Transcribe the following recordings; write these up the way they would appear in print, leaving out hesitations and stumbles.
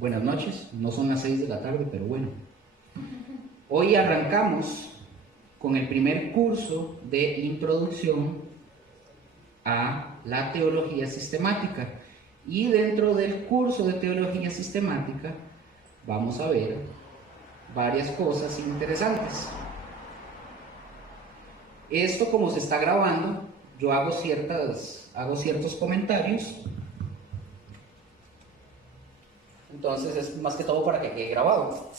buenas noches. No son las 6 de la tarde, pero bueno. Hoy arrancamos con el primer curso de introducción a la teología sistemática. Y dentro del curso de teología sistemática vamos a ver varias cosas interesantes. Esto, como se está grabando, yo hago ciertos comentarios. Entonces es más que todo para que quede grabado.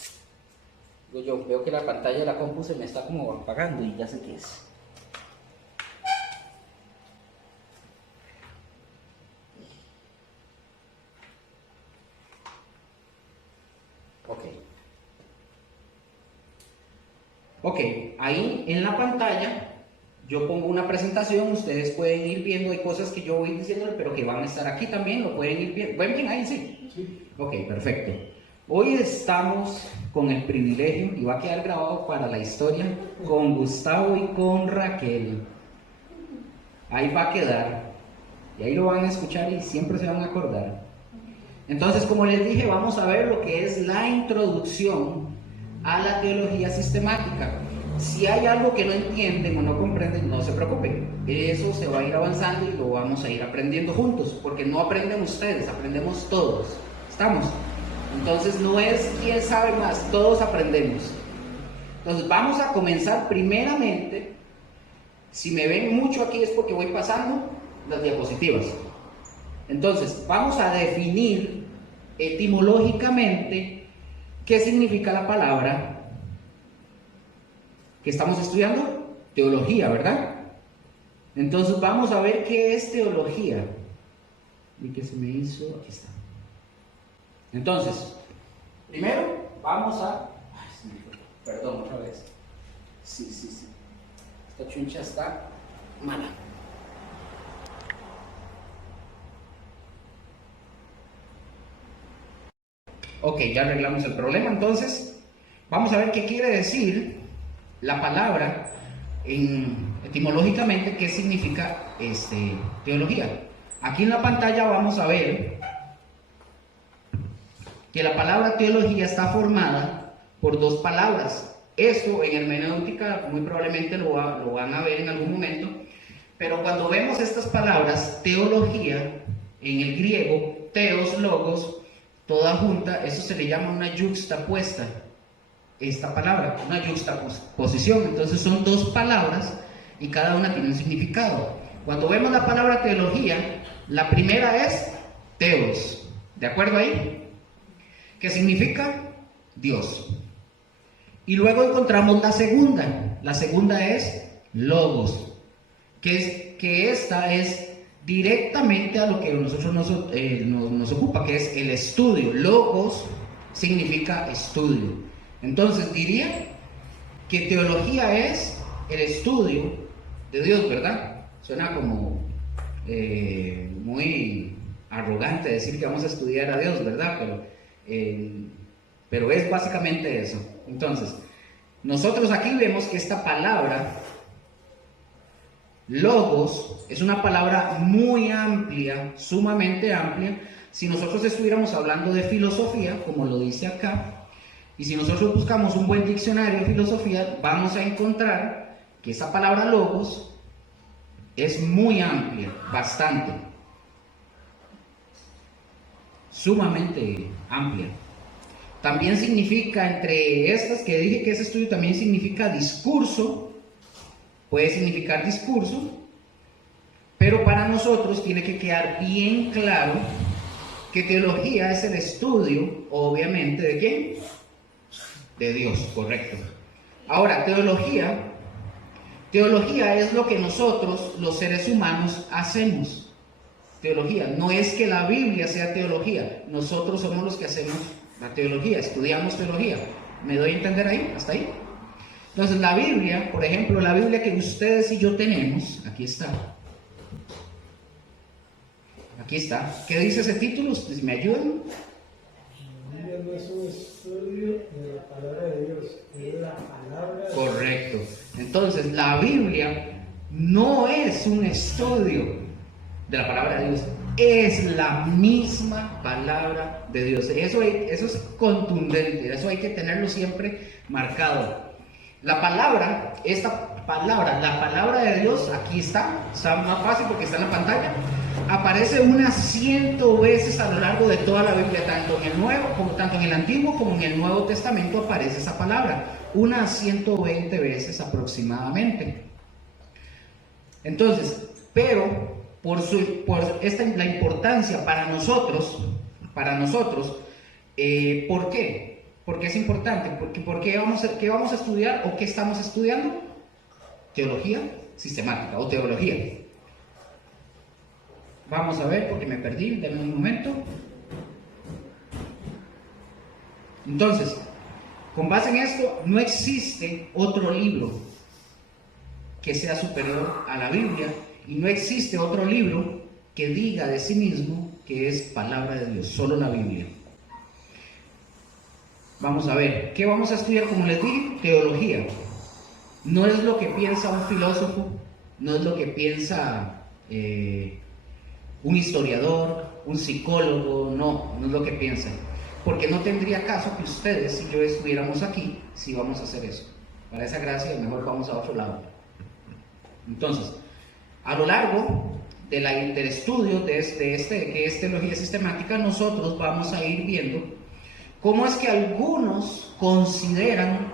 Yo veo que la pantalla de la compu se me está como apagando y ya sé qué es. Ok, ahí en la pantalla yo pongo una presentación, ustedes pueden ir viendo, hay cosas que yo voy diciendo, pero que van a estar aquí también, lo pueden ir viendo. ¿Ven bien ahí? Sí. Ok, perfecto. Hoy estamos con el privilegio, y va a quedar grabado para la historia, con Gustavo y con Raquel. Ahí va a quedar, y ahí lo van a escuchar y siempre se van a acordar. Entonces, como les dije, vamos a ver lo que es la introducción a la teología sistemática. Si hay algo que no entienden o no comprenden, no se preocupen, eso se va a ir avanzando y lo vamos a ir aprendiendo juntos, porque no aprenden ustedes, aprendemos todos. ¿Estamos? Entonces no es quién sabe más, todos aprendemos. Entonces vamos a comenzar primeramente. Si me ven mucho aquí es porque voy pasando las diapositivas. Entonces vamos a definir etimológicamente qué significa la palabra que estamos estudiando, teología, ¿verdad? Entonces vamos a ver qué es teología. ¿Y qué se me hizo? Aquí está. Entonces, primero vamos a... Perdón, otra vez. Sí. Esta chuncha está mala. Ok, ya arreglamos el problema. Entonces, vamos a ver qué quiere decir la palabra etimológicamente, qué significa teología. Aquí en la pantalla vamos a ver que la palabra teología está formada por dos palabras. Esto en hermenéutica muy probablemente lo van a ver en algún momento, pero cuando vemos estas palabras, teología, en el griego, teos, logos, toda junta, eso se le llama una yuxtapuesta. Esta palabra, una yuxtaposición. Entonces son dos palabras y cada una tiene un significado. Cuando vemos la palabra teología, la primera es teos. ¿De acuerdo ahí? ¿Qué significa? Dios. Y luego encontramos la segunda. La segunda es logos, que esta es directamente a lo que a nosotros nos ocupa, que es el estudio. Logos significa estudio. Entonces diría que teología es el estudio de Dios, ¿verdad? Suena como muy arrogante decir que vamos a estudiar a Dios, ¿verdad? Pero es básicamente eso. Entonces, nosotros aquí vemos que esta palabra logos es una palabra muy amplia, sumamente amplia. Si nosotros estuviéramos hablando de filosofía, como lo dice acá, y si nosotros buscamos un buen diccionario de filosofía, vamos a encontrar que esa palabra logos es muy amplia, bastante, sumamente amplia. También significa, entre estas que dije que ese estudio también significa discurso, puede significar discurso, pero para nosotros tiene que quedar bien claro que teología es el estudio, obviamente, ¿de quién? De Dios, correcto. Ahora, teología es lo que nosotros, los seres humanos, hacemos. Teología, no es que la Biblia sea teología, nosotros somos los que hacemos la teología, estudiamos teología. ¿Me doy a entender ahí? ¿Hasta ahí? Entonces la Biblia, por ejemplo, la Biblia que ustedes y yo tenemos, aquí está. Aquí está. ¿Qué dice ese título? ¿Ustedes me ayudan? La Biblia no es un estudio de la palabra de Dios, es la palabra de Dios. Correcto. Entonces la Biblia no es un estudio de la palabra de Dios, es la misma palabra de Dios. Eso es contundente, eso hay que tenerlo siempre marcado. La palabra de Dios, aquí está más fácil porque está en la pantalla, aparece unas 100 veces a lo largo de toda la Biblia, tanto en el Antiguo como en el Nuevo Testamento aparece esa palabra, unas 120 veces aproximadamente. Entonces, pero la importancia para nosotros, ¿por qué? Porque es importante, ¿qué vamos a estudiar o qué estamos estudiando? Teología sistemática o teología. Vamos a ver porque me perdí, denme un momento. Entonces, con base en esto, no existe otro libro que sea superior a la Biblia y no existe otro libro que diga de sí mismo que es palabra de Dios, solo la Biblia. Vamos a ver, ¿qué vamos a estudiar? Como les dije, teología. No es lo que piensa un filósofo, no es lo que piensa un historiador, un psicólogo, no es lo que piensan. Porque no tendría caso que ustedes y yo estuviéramos aquí si vamos a hacer eso. Para esa gracia, mejor vamos a otro lado. Entonces, a lo largo del estudio que es teología sistemática, nosotros vamos a ir viendo cómo es que algunos consideran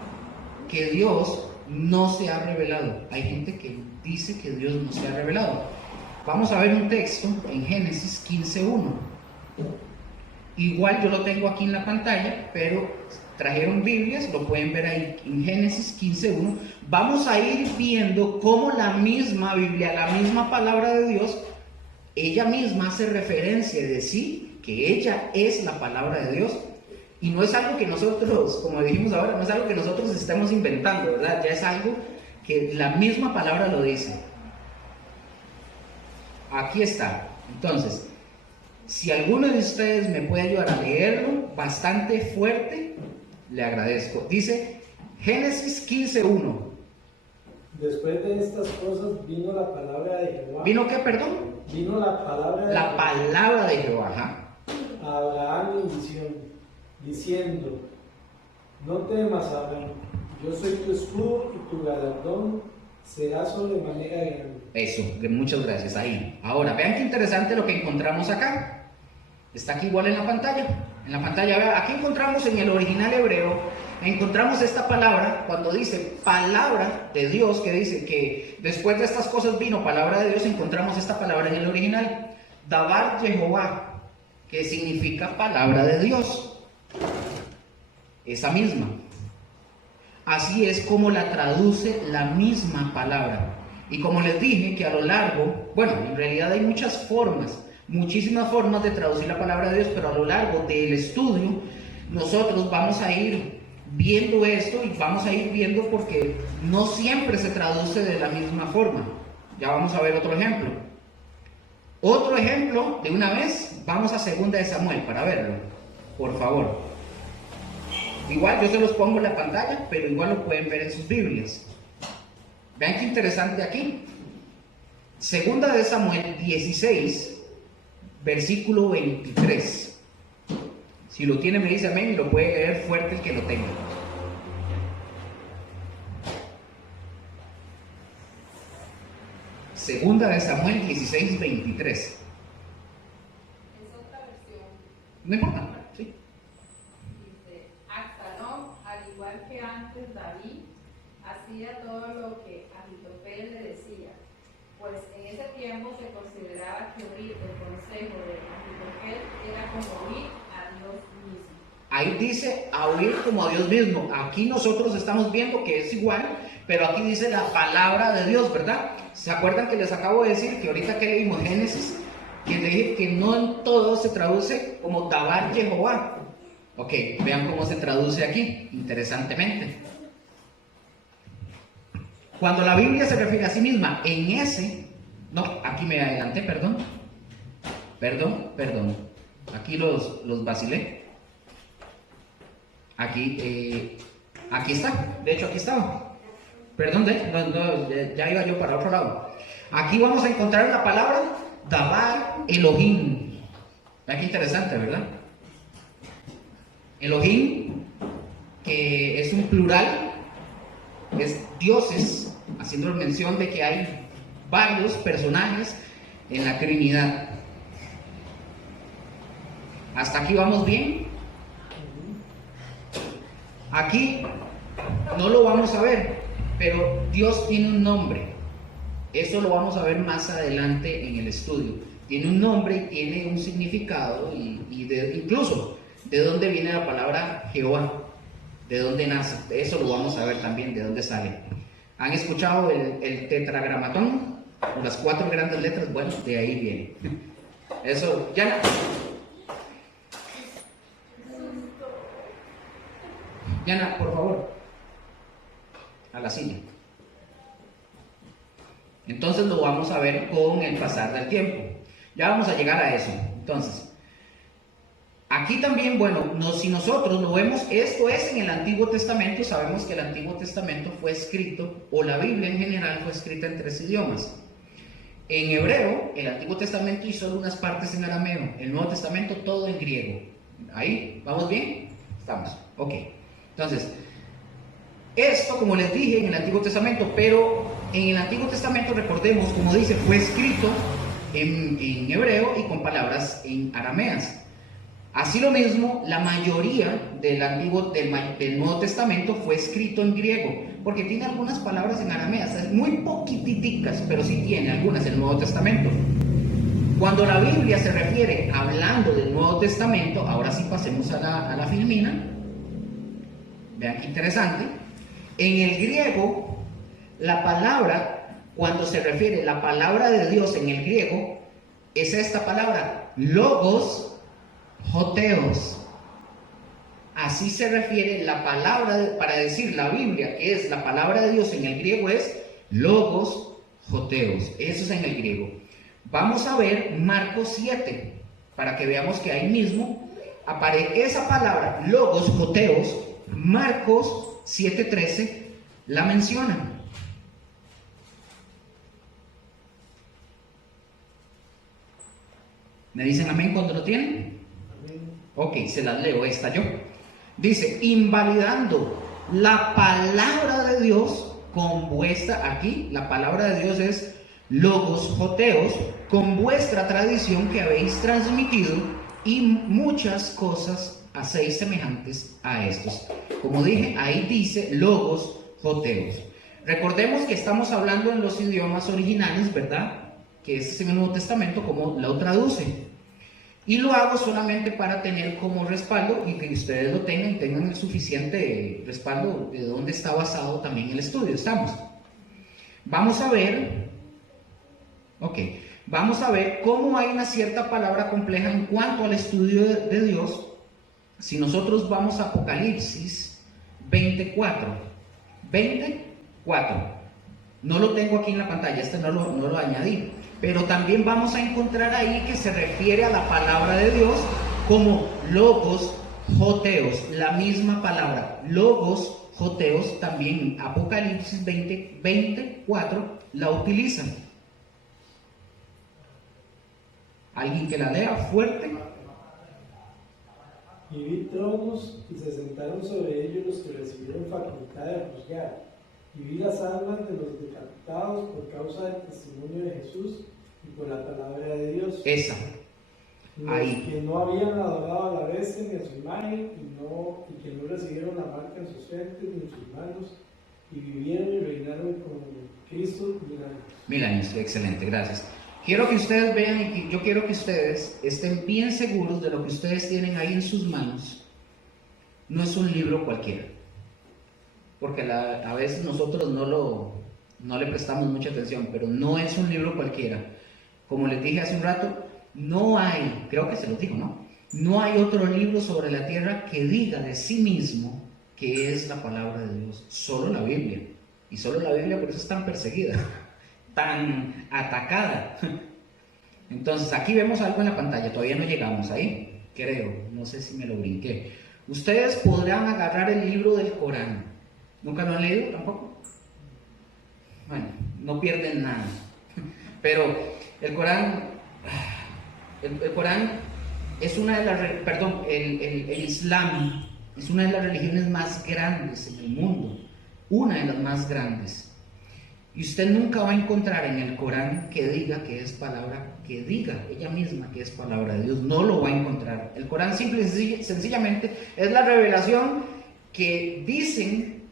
que Dios no se ha revelado. Hay gente que dice que Dios no se ha revelado. Vamos a ver un texto en Génesis 15:1. Igual yo lo tengo aquí en la pantalla, pero trajeron Biblias, lo pueden ver ahí en Génesis 15:1. Vamos a ir viendo cómo la misma Biblia, la misma palabra de Dios, ella misma hace referencia de sí, que ella es la palabra de Dios. Y no es algo que nosotros, como dijimos ahora, no es algo que nosotros estemos inventando, ¿verdad? Ya es algo que la misma palabra lo dice. Aquí está. Entonces, si alguno de ustedes me puede ayudar a leerlo bastante fuerte, le agradezco. Dice Génesis 15:1. Después de estas cosas vino la palabra de Jehová. ¿Vino qué, perdón? Vino la palabra de La palabra de Jehová. Ajá. A Abraham en visión, diciendo: no temas, Abraham, yo soy tu escudo y tu galardón será sobremanera grande. Eso, muchas gracias. Ahí. Ahora, vean qué interesante lo que encontramos acá. Está aquí igual en la pantalla. En la pantalla, vean, aquí encontramos en el original hebreo, encontramos esta palabra, cuando dice palabra de Dios, que dice que después de estas cosas vino palabra de Dios, encontramos esta palabra en el original, Dabar Jehová, que significa palabra de Dios. Esa misma. Así es como la traduce la misma palabra. Y como les dije que a lo largo, bueno, en realidad hay muchísimas formas de traducir la palabra de Dios, pero a lo largo del estudio nosotros vamos a ir viendo esto y vamos a ir viendo porque no siempre se traduce de la misma forma. Ya vamos a ver otro ejemplo. Otro ejemplo, de una vez, vamos a 2 de Samuel para verlo, por favor. Igual yo se los pongo en la pantalla, pero igual lo pueden ver en sus Biblias. Vean qué interesante aquí. 2 de Samuel 16, versículo 23. Si lo tiene me dice amén y lo puede leer fuerte el que lo tenga. Segunda de Samuel 16, 23. Es otra versión. No importa, sí. Dice: Absalom, al igual que antes David, hacía todo lo que Ahitofel le decía, pues en ese tiempo se consideraba que oír el consejo de Ahitofel era como oír a Dios mismo. Ahí dice a oír como a Dios mismo. Aquí nosotros estamos viendo que es igual, pero aquí dice la palabra de Dios, ¿verdad? ¿Se acuerdan que les acabo de decir que ahorita que leímos Génesis, que les dije que no en todo se traduce como Dabar Jehová? Ok, vean cómo se traduce aquí, interesantemente. Cuando la Biblia se refiere a sí misma en no, aquí me adelanté, perdón, aquí los vacilé. Aquí está, de hecho aquí estaba. Perdón, ya iba yo para otro lado. Aquí vamos a encontrar la palabra Dabar Elohim. Vean qué interesante, ¿verdad? Elohim, que es un plural, es dioses, haciendo mención de que hay varios personajes en la Trinidad. ¿Hasta aquí vamos bien? Aquí no lo vamos a ver, pero Dios tiene un nombre. Eso lo vamos a ver más adelante en el estudio. Tiene un nombre y tiene un significado incluso de dónde viene la palabra Jehová, de dónde nace. Eso lo vamos a ver también, de dónde sale. ¿Han escuchado el tetragramatón? Las 4 grandes letras, bueno, de ahí viene. Eso, ya. Yana, por favor, a la silla. Entonces lo vamos a ver con el pasar del tiempo. Ya vamos a llegar a eso. Entonces, aquí también, bueno, si nosotros lo vemos, esto es en el Antiguo Testamento. Sabemos que el Antiguo Testamento fue escrito, o la Biblia en general fue escrita en 3 idiomas. En hebreo, el Antiguo Testamento y solo unas partes en arameo. El Nuevo Testamento todo en griego. ¿Ahí? ¿Vamos bien? Estamos. Ok. Entonces, esto, como les dije, en el Antiguo Testamento, pero en el Antiguo Testamento, recordemos, como dice, fue escrito en hebreo y con palabras en arameas. Así lo mismo, la mayoría del Nuevo Testamento fue escrito en griego, porque tiene algunas palabras en arameas, muy poquititicas, pero sí tiene algunas en el Nuevo Testamento. Cuando la Biblia se refiere, hablando del Nuevo Testamento, ahora sí pasemos a la filmina. Vean qué interesante. En el griego, la palabra, cuando se refiere la palabra de Dios en el griego, es esta palabra, logos, joteos. Así se refiere la palabra para decir la Biblia, que es la palabra de Dios en el griego, es logos, joteos. Eso es en el griego. Vamos a ver Marcos 7, para que veamos que ahí mismo aparece esa palabra, logos, joteos. Marcos 7:13 la menciona. ¿Me dicen amén cuando lo tienen? Ok, se las leo esta yo. Dice, invalidando la palabra de Dios con vuestra, aquí la palabra de Dios es logos, joteos, con vuestra tradición que habéis transmitido, y muchas cosas hacéis semejantes a estos. Como dije, ahí dice logos, joteos. Recordemos que estamos hablando en los idiomas originales, ¿verdad? Que es el Nuevo Testamento, como lo traduce. Y lo hago solamente para tener como respaldo y que ustedes lo tengan el suficiente respaldo de dónde está basado también el estudio. ¿Estamos? Vamos a ver, vamos a ver cómo hay una cierta palabra compleja en cuanto al estudio de Dios. Si nosotros vamos a Apocalipsis 24, no lo tengo aquí en la pantalla, no lo añadí, pero también vamos a encontrar ahí que se refiere a la palabra de Dios como logos, joteos, la misma palabra, logos, joteos, también Apocalipsis 24 la utilizan. ¿Alguien que la lea fuerte? Y vi tronos y se sentaron sobre ellos los que recibieron facultad de juzgar. Y vi las almas de los decapitados por causa del testimonio de Jesús y por la palabra de Dios. Esa. Ahí. Que no habían adorado a la bestia ni a su imagen y que no recibieron la marca en sus frentes ni en sus manos, y vivieron y reinaron con Cristo 1000 años. 1000 años, excelente, gracias. Quiero que ustedes vean y yo quiero que ustedes estén bien seguros de lo que ustedes tienen ahí en sus manos. No es un libro cualquiera, porque a veces nosotros no le prestamos mucha atención, pero no es un libro cualquiera. Como les dije hace un rato, no hay, creo que se los digo, ¿no? No hay otro libro sobre la tierra que diga de sí mismo que es la palabra de Dios, solo la Biblia. Y solo la Biblia por eso es tan perseguida, tan atacada. Entonces aquí vemos algo en la pantalla, todavía no llegamos ahí, creo, no sé si me lo brinqué. Ustedes podrán agarrar el libro del Corán. ¿Nunca lo han leído tampoco? Bueno, no pierden nada. Pero el Corán es una de las, perdón, el Islam es una de las religiones más grandes en el mundo, una de las más grandes. Y usted nunca va a encontrar en el Corán que diga que es palabra, que diga ella misma que es palabra de Dios. No lo va a encontrar. El Corán simple y sencillamente es la revelación que dicen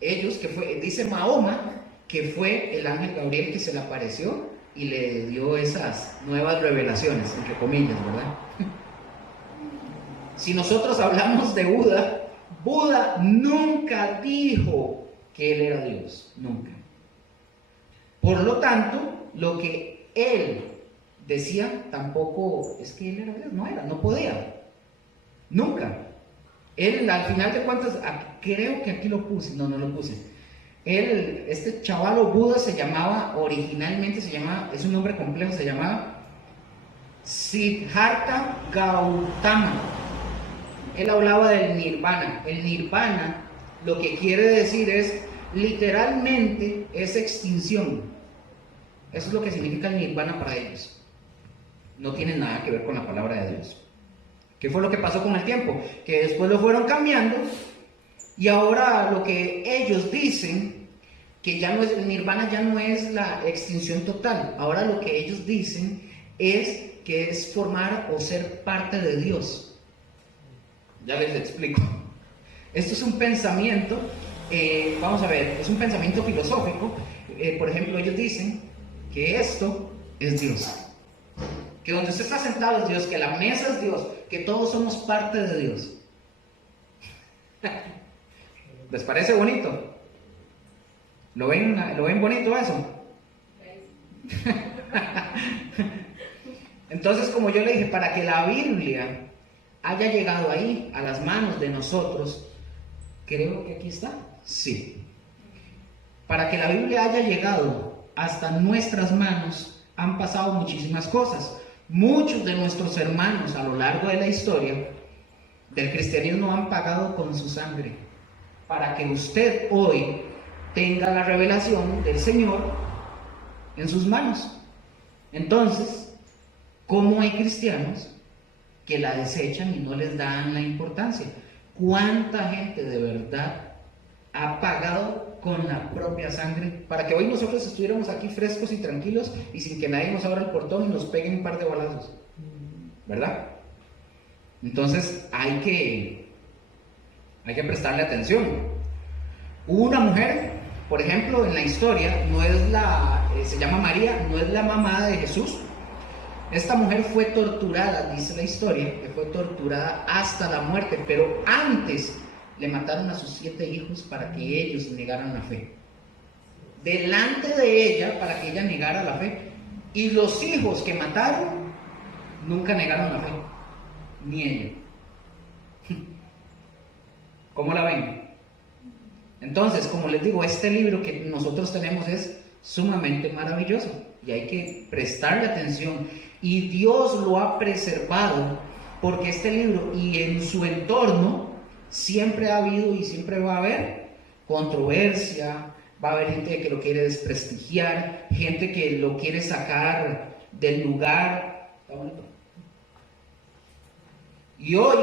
ellos, que fue, dice Mahoma, que fue el ángel Gabriel que se le apareció y le dio esas nuevas revelaciones, entre comillas, ¿verdad? Si nosotros hablamos de Buda, Buda nunca dijo que él era Dios, nunca. Por lo tanto, lo que él decía tampoco es que él era Dios, no podía, nunca. Él, al final de cuentas, creo que aquí lo puse, no lo puse. Él, este chavalo Buda se llamaba, originalmente se llamaba, es un nombre complejo, se llamaba Siddhartha Gautama. Él hablaba del nirvana. El nirvana lo que quiere decir es, literalmente, es extinción. Eso es lo que significa el nirvana para ellos. No tiene nada que ver con la palabra de Dios. ¿Qué fue lo que pasó con el tiempo? Que después lo fueron cambiando y ahora lo que ellos dicen, que ya no es, el nirvana ya no es la extinción total. Ahora lo que ellos dicen es que es formar o ser parte de Dios. Ya les explico. Esto es un pensamiento, vamos a ver, es un pensamiento filosófico. Por ejemplo, ellos dicen que esto es Dios. Que donde usted está sentado es Dios, que la mesa es Dios, que todos somos parte de Dios. ¿Les parece bonito? ¿Lo ven bonito eso? Entonces, como yo le dije, para que la Biblia haya llegado ahí, a las manos de nosotros, creo que aquí está, sí. Para que la Biblia haya llegado hasta nuestras manos, han pasado muchísimas cosas. Muchos de nuestros hermanos a lo largo de la historia del cristianismo han pagado con su sangre para que usted hoy tenga la revelación del Señor en sus manos. Entonces, ¿cómo hay cristianos que la desechan y no les dan la importancia? ¿Cuánta gente de verdad ha pagado con la propia sangre para que hoy nosotros estuviéramos aquí frescos y tranquilos y sin que nadie nos abra el portón y nos pegue un par de balazos? ¿Verdad? Entonces hay que prestarle atención. Hubo una mujer, por ejemplo, en la historia, no es se llama María, no es la mamá de Jesús. Esta mujer fue torturada, dice la historia, que fue torturada hasta la muerte, pero antes le mataron a sus 7 hijos para que ellos negaran la fe. Delante de ella, para que ella negara la fe. Y los hijos que mataron nunca negaron la fe, ni ella. ¿Cómo la ven? Entonces, como les digo, este libro que nosotros tenemos es sumamente maravilloso y hay que prestarle atención. Y Dios lo ha preservado porque este libro y en su entorno siempre ha habido y siempre va a haber controversia, va a haber gente que lo quiere desprestigiar, gente que lo quiere sacar del lugar. ¿Está bonito? Y hoy,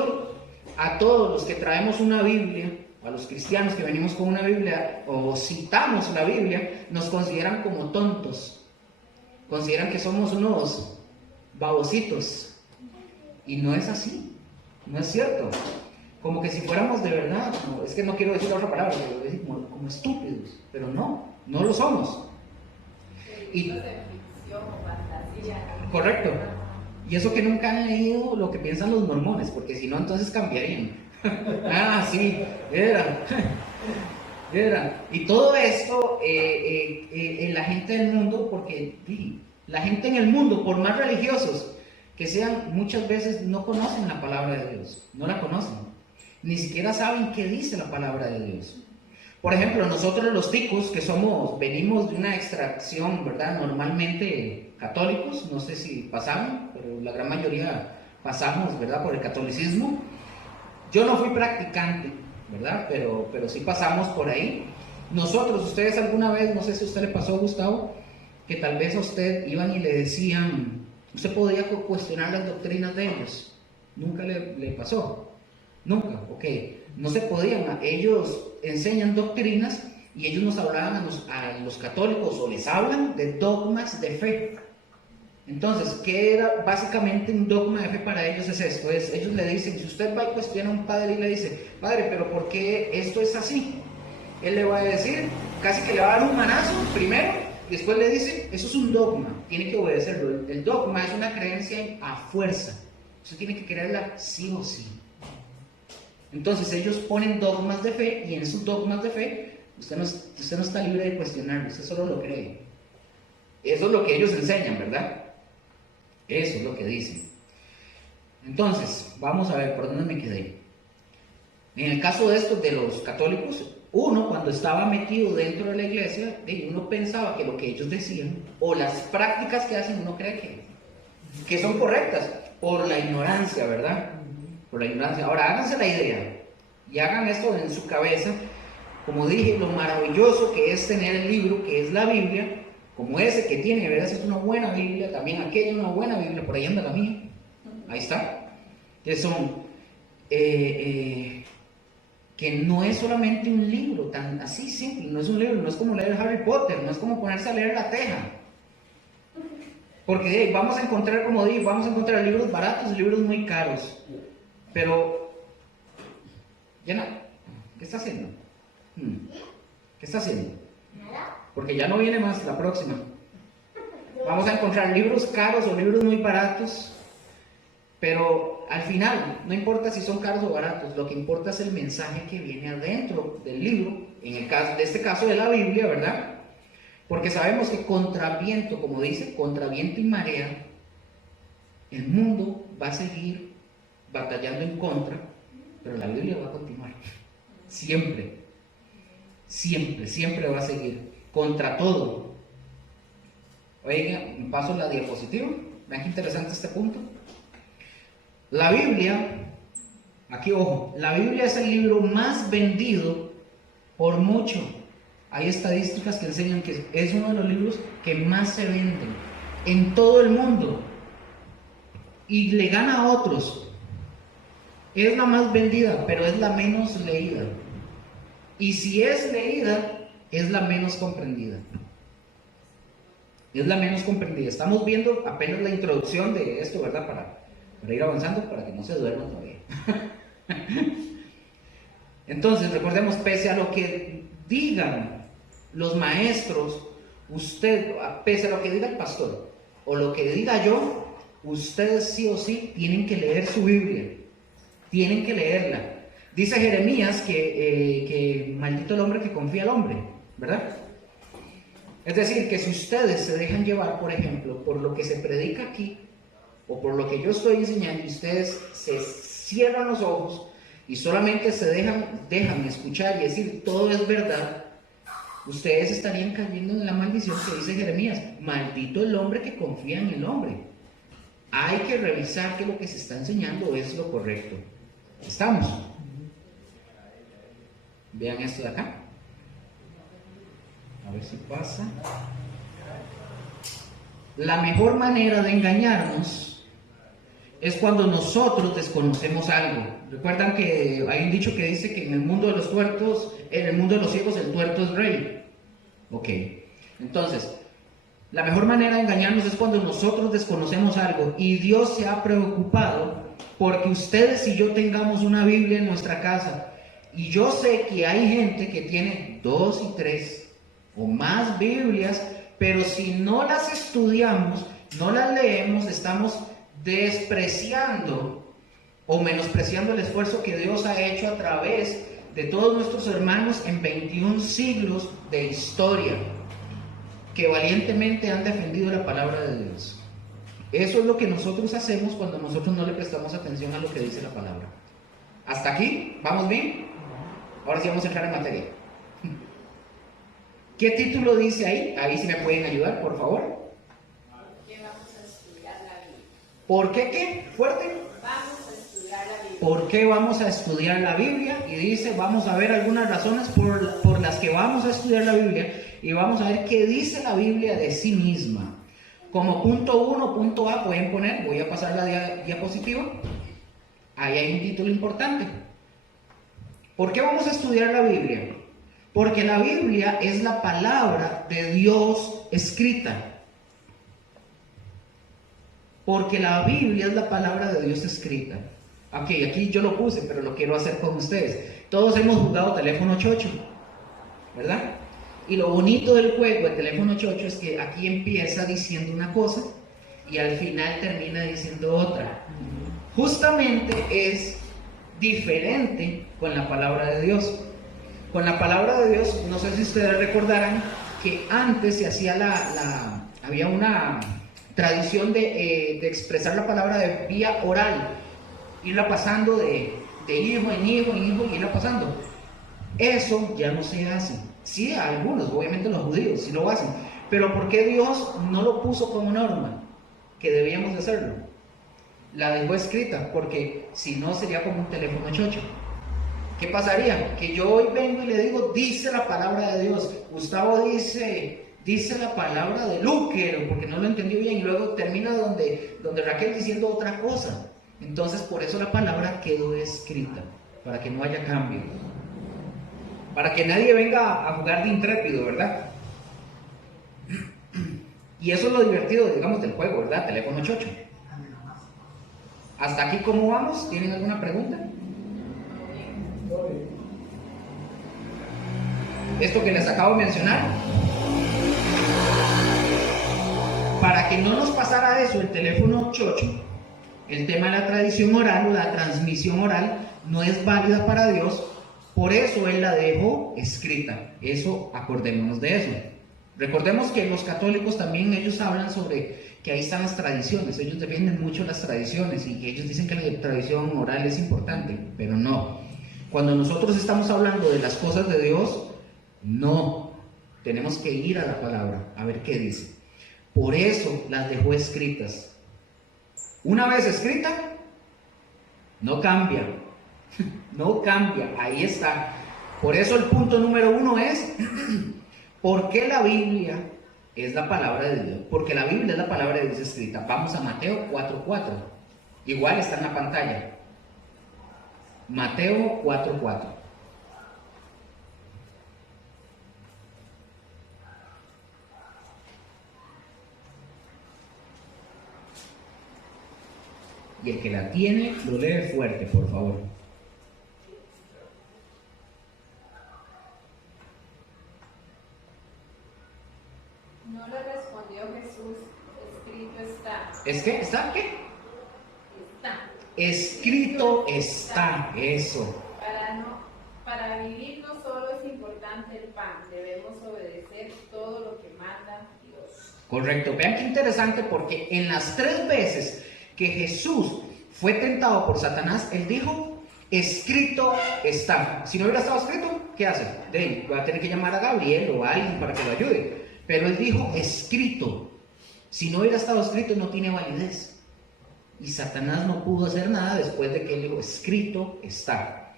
a todos los que traemos una Biblia, a los cristianos que venimos con una Biblia o citamos la Biblia, nos consideran como tontos, consideran que somos unos babositos, y no es así, no es cierto. Como que si fuéramos de verdad, no, es que no quiero decir otra palabra, quiero decir como estúpidos, pero no lo somos. Y, correcto. Y eso que nunca han leído lo que piensan los mormones, porque si no, entonces cambiarían. Ah, sí, era. Y todo esto, la gente del mundo, porque la gente en el mundo, por más religiosos que sean, muchas veces no conocen la palabra de Dios, no la conocen, ni siquiera saben qué dice la palabra de Dios. Por ejemplo, nosotros los ticos, que venimos de una extracción, ¿verdad? Normalmente católicos, no sé si pasaron, pero la gran mayoría pasamos, ¿verdad? Por el catolicismo. Yo no fui practicante, ¿verdad? Pero sí pasamos por ahí. Nosotros, ustedes alguna vez, no sé si a usted le pasó, Gustavo, que tal vez a usted iban y le decían, usted podía cuestionar las doctrinas de ellos. Nunca le pasó. Nunca, ok. No se podían. Ellos enseñan doctrinas y ellos nos hablaban a los católicos, o les hablan de dogmas de fe. Entonces, ¿qué era básicamente un dogma de fe para ellos? Es esto, ellos le dicen, si usted va y cuestiona a un padre y le dice, padre, pero ¿por qué esto es así? Él le va a decir, casi que le va a dar un manazo primero, y después le dice, eso es un dogma, tiene que obedecerlo. El dogma es una creencia a fuerza, usted tiene que creerla sí o sí. Entonces ellos ponen dogmas de fe, y en sus dogmas de fe, usted no está libre de cuestionarlo, usted solo lo cree. Eso es lo que ellos enseñan, ¿verdad? Eso es lo que dicen. Entonces, vamos a ver por dónde me quedé. En el caso de estos, de los católicos, uno cuando estaba metido dentro de la iglesia, uno pensaba que lo que ellos decían, o las prácticas que hacen, uno cree que son correctas, por la ignorancia, ¿verdad? Por la ignorancia. Ahora, háganse la idea, y hagan esto en su cabeza, como dije, lo maravilloso que es tener el libro, que es la Biblia, como ese que tiene, ¿verdad? Es una buena Biblia, también aquella es una buena Biblia, por ahí anda la mía, ahí está, que son, que no es solamente un libro, tan así simple, no es un libro, no es como leer Harry Potter, no es como ponerse a leer La Teja, porque vamos a encontrar, como dije, vamos a encontrar libros baratos y libros muy caros, pero, ya no, ¿qué está haciendo? ¿Qué está haciendo? Porque ya no viene más la próxima. Vamos a encontrar libros caros o libros muy baratos, pero al final, no importa si son caros o baratos, lo que importa es el mensaje que viene adentro del libro, en el caso, de este caso de la Biblia, ¿verdad? Porque sabemos que contra viento, como dice, contra viento y marea, el mundo va a seguir batallando en contra, pero la Biblia va a continuar. Siempre, siempre, siempre va a seguir. Contra todo. Oigan, paso la diapositiva. Vean qué interesante este punto. La Biblia, aquí ojo, la Biblia es el libro más vendido por mucho. Hay estadísticas que enseñan que es uno de los libros que más se venden en todo el mundo. Y le gana a otros. Es la más vendida, pero es la menos leída. Y si es leída, es la menos comprendida. Es la menos comprendida. Estamos viendo apenas la introducción de esto, ¿verdad? Para ir avanzando, para que no se duerman todavía. Entonces, recordemos, pese a lo que digan los maestros, usted, pese a lo que diga el pastor, o lo que diga yo, ustedes sí o sí tienen que leer su Biblia. Tienen que leerla. Dice Jeremías que maldito el hombre que confía al hombre, ¿verdad? Es decir, que si ustedes se dejan llevar, por ejemplo, por lo que se predica aquí, o por lo que yo estoy enseñando, y ustedes se cierran los ojos y solamente se dejan escuchar y decir todo es verdad, ustedes estarían cayendo en la maldición que dice Jeremías: maldito el hombre que confía en el hombre. Hay que revisar que lo que se está enseñando es lo correcto. ¿Estamos? Vean esto de acá. A ver si pasa. La mejor manera de engañarnos es cuando nosotros desconocemos algo. Recuerdan que hay un dicho que dice que en el mundo de los tuertos, en el mundo de los ciegos, el tuerto es rey. Ok. Entonces, la mejor manera de engañarnos es cuando nosotros desconocemos algo, y Dios se ha preocupado porque ustedes y yo tengamos una Biblia en nuestra casa. Y yo sé que hay gente que tiene 2 y 3 o más Biblias, pero si no las estudiamos, no las leemos, estamos despreciando o menospreciando el esfuerzo que Dios ha hecho a través de todos nuestros hermanos en 21 siglos de historia, que valientemente han defendido la palabra de Dios. Eso es lo que nosotros hacemos cuando nosotros no le prestamos atención a lo que dice la palabra. ¿Hasta aquí? ¿Vamos bien? Ahora sí vamos a entrar en materia. ¿Qué título dice ahí? Ahí sí me pueden ayudar, por favor. ¿Por qué vamos a estudiar la Biblia? ¿Por qué qué? ¿Fuerte? Vamos a estudiar la Biblia. ¿Por qué vamos a estudiar la Biblia? Y dice, vamos a ver algunas razones por las que vamos a estudiar la Biblia, y vamos a ver qué dice la Biblia de sí misma. Como punto 1, punto A, pueden poner, voy a pasar la diapositiva. Ahí hay un título importante. ¿Por qué vamos a estudiar la Biblia? Porque la Biblia es la palabra de Dios escrita. Porque la Biblia es la palabra de Dios escrita. Ok, aquí yo lo puse, pero lo quiero hacer con ustedes. Todos hemos jugado teléfono chocho, ¿verdad? Y lo bonito del juego de teléfono chocho es que aquí empieza diciendo una cosa y al final termina diciendo otra. Justamente es diferente con la palabra de Dios. Con la palabra de Dios, no sé si ustedes recordarán que antes se hacía había una tradición de expresar la palabra de vía oral, irla pasando de hijo en hijo en hijo y irla pasando. Eso ya no se hace. Sí, algunos, obviamente los judíos, sí lo hacen. Pero ¿por qué Dios no lo puso como norma? Que debíamos de hacerlo. La dejó escrita, porque si no sería como un teléfono chocho. ¿Qué pasaría? Que yo hoy vengo y le digo, dice la palabra de Dios. Gustavo dice la palabra de Lúquero, porque no lo entendió bien, y luego termina donde Raquel diciendo otra cosa. Entonces, por eso la palabra quedó escrita, para que no haya cambio. Para que nadie venga a jugar de intrépido, ¿verdad? Y eso es lo divertido, digamos, del juego, ¿verdad? Teléfono chocho. ¿Hasta aquí cómo vamos? ¿Tienen alguna pregunta? Esto que les acabo de mencionar, para que no nos pasara eso, el teléfono chocho, el tema de la tradición oral o la transmisión oral no es válida para Dios, por eso Él la dejó escrita. Eso, acordémonos de eso. Recordemos que los católicos también, ellos hablan sobre que ahí están las tradiciones, ellos defienden mucho las tradiciones y ellos dicen que la tradición oral es importante, pero no. Cuando nosotros estamos hablando de las cosas de Dios, no, tenemos que ir a la palabra, a ver qué dice. Por eso las dejó escritas. Una vez escrita, no cambia, no cambia, ahí está. Por eso el punto número 1 es, ¿por qué la Biblia es la palabra de Dios? Porque la Biblia es la palabra de Dios escrita. Vamos a Mateo 4:4, igual está en la pantalla. Mateo 4:4. Y el que la tiene, lo lee fuerte, por favor. No le respondió Jesús, escrito está. ¿Es qué? ¿Está qué? Está. Escrito está, eso. Para vivir no solo es importante el pan, debemos obedecer todo lo que manda Dios. Correcto. Vean qué interesante, porque en las 3 veces que Jesús fue tentado por Satanás, Él dijo, escrito está. Si no hubiera estado escrito, ¿qué hace? Va a tener que llamar a Gabriel o a alguien para que lo ayude. Pero Él dijo, escrito. Si no hubiera estado escrito, no tiene validez. Y Satanás no pudo hacer nada después de que Él dijo, escrito está.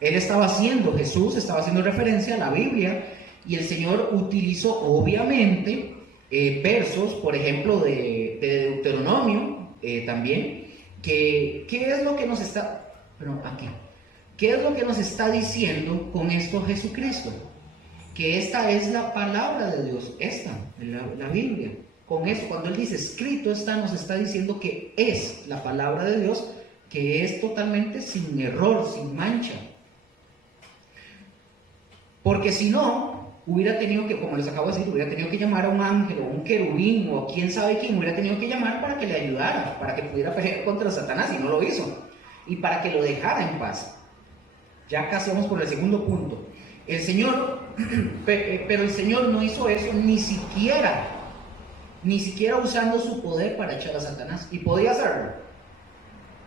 Jesús estaba haciendo referencia a la Biblia, y el Señor utilizó obviamente versos, por ejemplo, de Deuteronomio, también, ¿qué es lo que nos está, qué es lo que nos está diciendo con esto Jesucristo? Que esta es la palabra de Dios, la Biblia. Con eso, cuando Él dice escrito está, nos está diciendo que es la palabra de Dios, que es totalmente sin error, sin mancha. Porque si no, hubiera tenido que, como les acabo de decir, hubiera tenido que llamar a un ángel o un querubín o quién sabe quién, hubiera tenido que llamar para que le ayudara, para que pudiera pelear contra Satanás, y no lo hizo, y para que lo dejara en paz. Ya casi vamos por el segundo punto. El Señor, pero el Señor no hizo eso ni siquiera usando su poder para echar a Satanás. ¿Y podía hacerlo?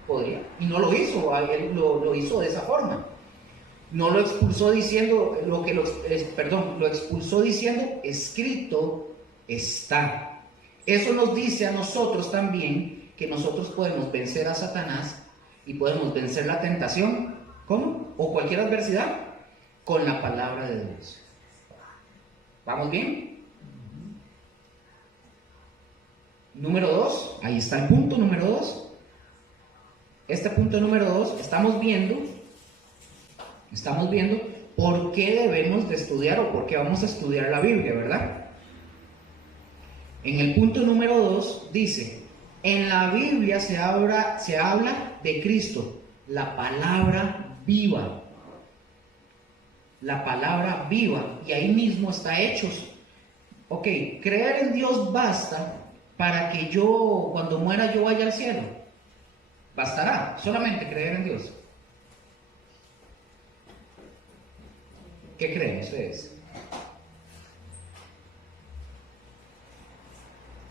Podía, y no lo hizo. Él lo hizo de esa forma. No lo expulsó diciendo lo expulsó diciendo escrito está. Eso nos dice a nosotros también que nosotros podemos vencer a Satanás y podemos vencer la tentación. ¿Cómo? O cualquier adversidad con la palabra de Dios. ¿Vamos bien? Número 2, ahí está el punto número 2. este punto número 2, estamos viendo por qué debemos de estudiar o por qué vamos a estudiar la Biblia, ¿verdad? En el punto número 2 dice, en la Biblia se habla de Cristo, la palabra viva. La palabra viva, y ahí mismo está Hechos. Ok, creer en Dios basta para que yo, cuando muera, yo vaya al cielo. Bastará, solamente creer en Dios. ¿Qué creen ustedes?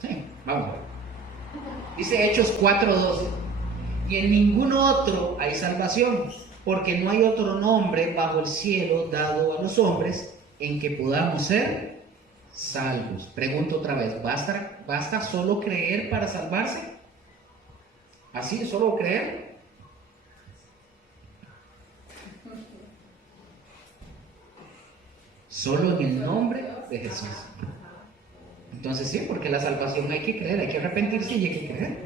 Sí, vamos a ver. Dice Hechos 4:12, y en ningún otro hay salvación, porque no hay otro nombre bajo el cielo dado a los hombres en que podamos ser salvos. Pregunto otra vez, ¿basta solo creer para salvarse? ¿Así, solo creer? Solo en el nombre de Jesús. Entonces sí, porque la salvación hay que creer, hay que arrepentirse y hay que creer.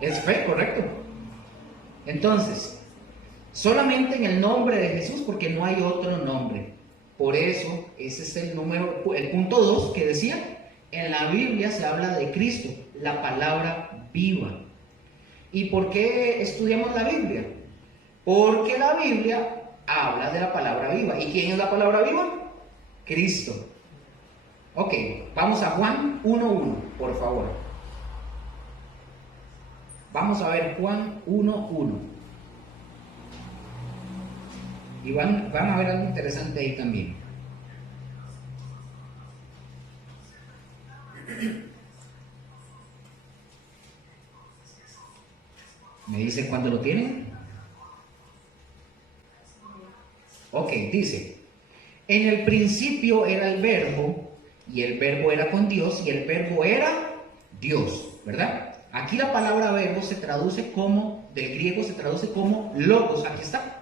Es fe, correcto. Entonces, solamente en el nombre de Jesús, porque no hay otro nombre. Por eso, ese es el punto 2 que decía, en la Biblia se habla de Cristo, la palabra viva. ¿Y por qué estudiamos la Biblia? Porque la Biblia habla de la palabra viva. ¿Y quién es la palabra viva? Cristo. Ok, vamos a Juan 1:1, por favor. Vamos a ver Juan 1:1. Y van a ver algo interesante ahí también. ¿Me dicen cuándo lo tienen? Ok, dice, en el principio era el verbo, y el verbo era con Dios, y el verbo era Dios, ¿verdad? Aquí la palabra verbo se traduce como, del griego se traduce como logos, aquí está.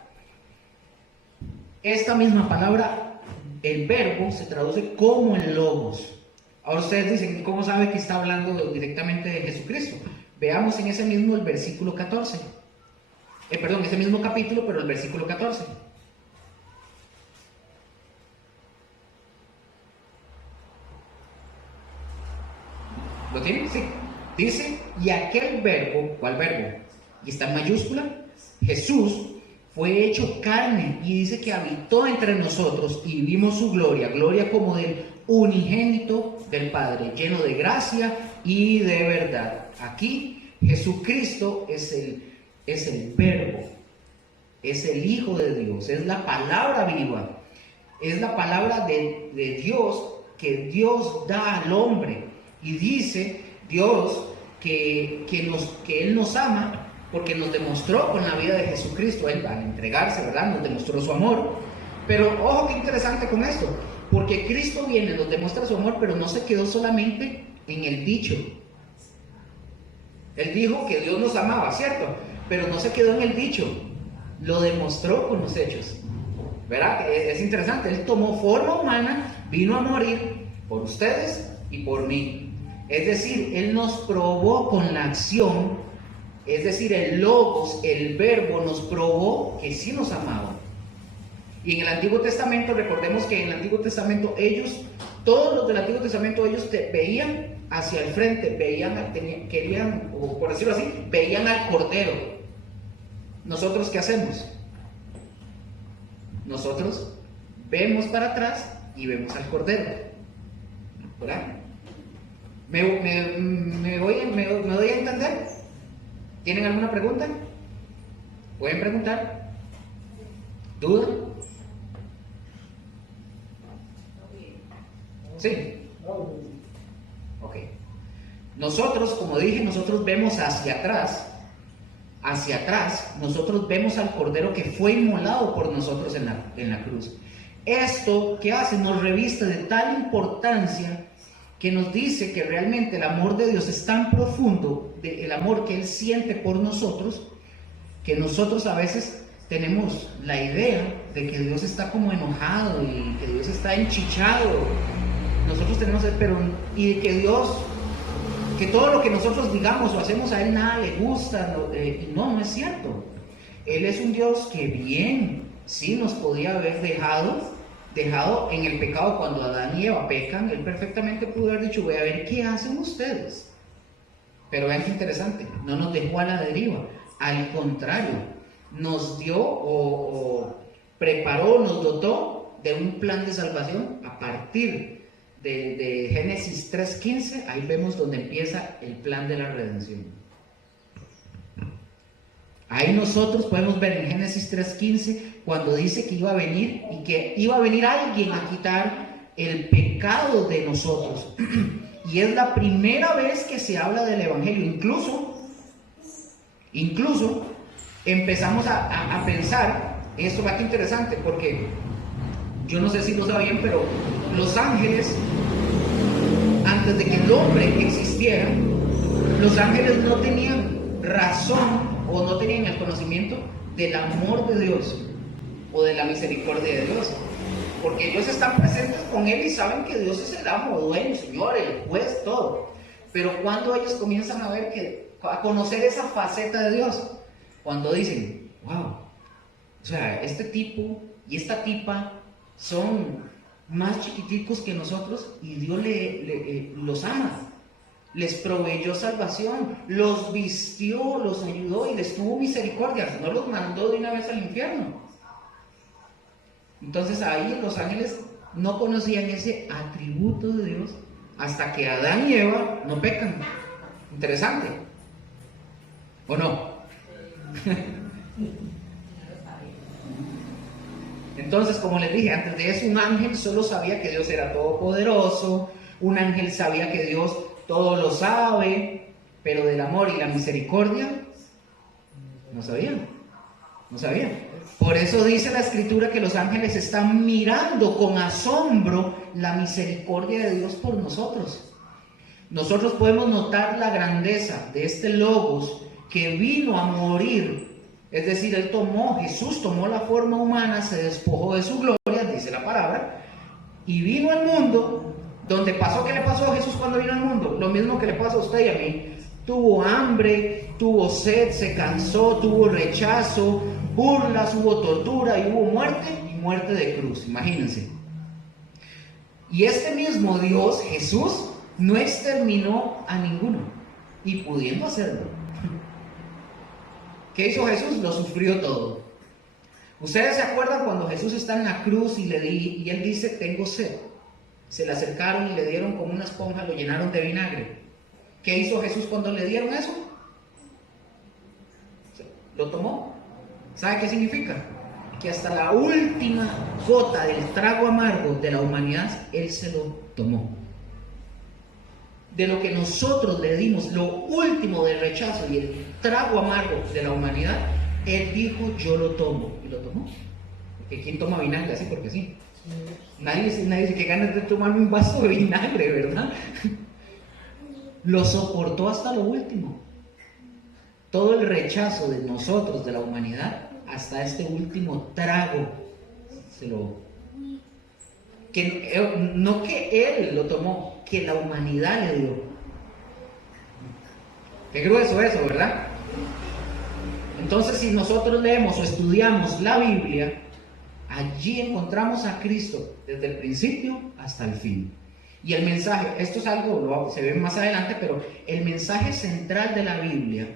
Esta misma palabra, el verbo, se traduce como el logos. Ahora ustedes dicen, ¿cómo sabe que está hablando directamente de Jesucristo? Veamos en ese mismo el versículo 14. Ese mismo capítulo, pero el versículo 14. ¿Lo tienen? Sí. Dice, y aquel verbo, ¿cuál verbo? Y está en mayúscula, Jesús fue hecho carne y dice que habitó entre nosotros y vimos su gloria, gloria como del unigénito del Padre, lleno de gracia y de verdad. Aquí Jesucristo es el verbo, es el Hijo de Dios, es la palabra viva, es la palabra de Dios que Dios da al hombre. Y dice Dios que Él nos ama porque nos demostró con la vida de Jesucristo, Él al entregarse, ¿verdad? Nos demostró su amor. Pero ojo, qué interesante con esto, porque Cristo viene, nos demuestra su amor, pero no se quedó solamente en el dicho. Él dijo que Dios nos amaba, ¿cierto? Pero no se quedó en el dicho, lo demostró con los hechos, ¿verdad? Es interesante, Él tomó forma humana, vino a morir por ustedes y por mí. Es decir, Él nos probó con la acción, es decir, el logos, el verbo nos probó que sí nos amaba. Y en el Antiguo Testamento, recordemos que en el Antiguo Testamento todos los del Antiguo Testamento, ellos veían hacia el frente, querían, o por decirlo así, veían al Cordero. ¿Nosotros qué hacemos? Nosotros vemos para atrás y vemos al Cordero, ¿verdad? ¿Me doy a entender? ¿Tienen alguna pregunta? ¿Pueden preguntar? ¿Duda? Sí. Ok. Nosotros, como dije, nosotros vemos hacia atrás, nosotros vemos al Cordero que fue inmolado por nosotros en la cruz. Esto, ¿qué hace? Nos reviste de tal importancia que nos dice que realmente el amor de Dios es tan profundo, el amor que Él siente por nosotros, que nosotros a veces tenemos la idea de que Dios está como enojado y que Dios está enchichado. Nosotros tenemos, y que Dios que todo lo que nosotros digamos o hacemos a Él nada le gusta. No, no es cierto. Él es un Dios que bien, sí nos podía haber dejado en el pecado. Cuando Adán y Eva pecan, Él perfectamente pudo haber dicho, voy a ver qué hacen ustedes. Pero vean qué interesante, no nos dejó a la deriva. Al contrario, nos dio o preparó, nos dotó de un plan de salvación a partir de Génesis 3:15. Ahí vemos donde empieza el plan de la redención. Ahí nosotros podemos ver en Génesis 3:15 cuando dice que iba a venir y que iba a venir alguien a quitar el pecado de nosotros. Y es la primera vez que se habla del Evangelio. Incluso empezamos a pensar, esto va que interesante, porque yo no sé si lo sabían, pero los ángeles, antes de que el hombre existiera, los ángeles no tenían razón o no tenían el conocimiento del amor de Dios o de la misericordia de Dios, porque ellos están presentes con Él y saben que Dios es el amo, dueño, Señor, el juez, todo. Pero cuando ellos comienzan a conocer esa faceta de Dios, cuando dicen, wow, o sea, este tipo y esta tipa son más chiquiticos que nosotros y Dios los ama, les proveyó salvación, los vistió, los ayudó y les tuvo misericordia, no los mandó de una vez al infierno. Entonces ahí los ángeles no conocían ese atributo de Dios hasta que Adán y Eva no pecan. Interesante, ¿o no? Entonces, como les dije, antes de eso un ángel solo sabía que Dios era todopoderoso, un ángel sabía que Dios todo lo sabe, pero del amor y la misericordia no sabían. Por eso dice la Escritura que los ángeles están mirando con asombro la misericordia de Dios por nosotros. Nosotros podemos notar la grandeza de este Logos que vino a morir. Es decir, Jesús tomó la forma humana, se despojó de su gloria, dice la palabra, y vino al mundo, donde pasó. ¿Qué le pasó a Jesús cuando vino al mundo? Lo mismo que le pasa a usted y a mí. Tuvo hambre, tuvo sed, se cansó, tuvo rechazo, burlas, hubo tortura y hubo muerte, y muerte de cruz, imagínense. Y este mismo Dios, Jesús, no exterminó a ninguno, y pudiendo hacerlo. ¿Qué hizo Jesús? Lo sufrió todo. ¿Ustedes se acuerdan cuando Jesús está en la cruz y Él dice, tengo sed? Se le acercaron y le dieron como una esponja, lo llenaron de vinagre. ¿Qué hizo Jesús cuando le dieron eso? Lo tomó. ¿Sabe qué significa? Que hasta la última gota del trago amargo de la humanidad, Él se lo tomó. De lo que nosotros le dimos, lo último del rechazo y el trago amargo de la humanidad, Él dijo, yo lo tomo. Y lo tomó. Porque ¿quién toma vinagre así? Porque sí. Nadie dice que ganas de tomarme un vaso de vinagre, ¿verdad? Lo soportó hasta lo último. Todo el rechazo de nosotros, de la humanidad, hasta este último trago, no que Él lo tomó, que la humanidad le dio. Qué grueso eso, ¿verdad? Entonces, si nosotros leemos o estudiamos la Biblia, allí encontramos a Cristo desde el principio hasta el fin. Y el mensaje, esto es algo, se ve más adelante, pero el mensaje central de la Biblia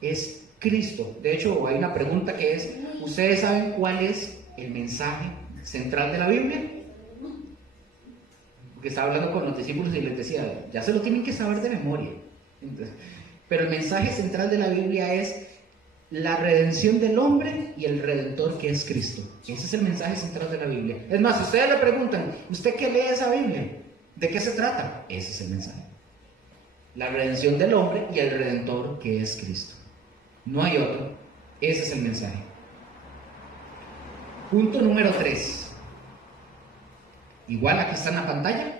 es Cristo. De hecho, hay una pregunta que es, ¿ustedes saben cuál es el mensaje central de la Biblia? Porque estaba hablando con los discípulos y les decía, ya se lo tienen que saber de memoria. Entonces, pero el mensaje central de la Biblia es la redención del hombre y el redentor que es Cristo. Ese es el mensaje central de la Biblia. Es más, si ustedes le preguntan, ¿usted qué lee esa Biblia? ¿De qué se trata? Ese es el mensaje. La redención del hombre y el redentor que es Cristo. No hay otro. Ese es el mensaje. Punto número 3. Igual aquí está en la pantalla,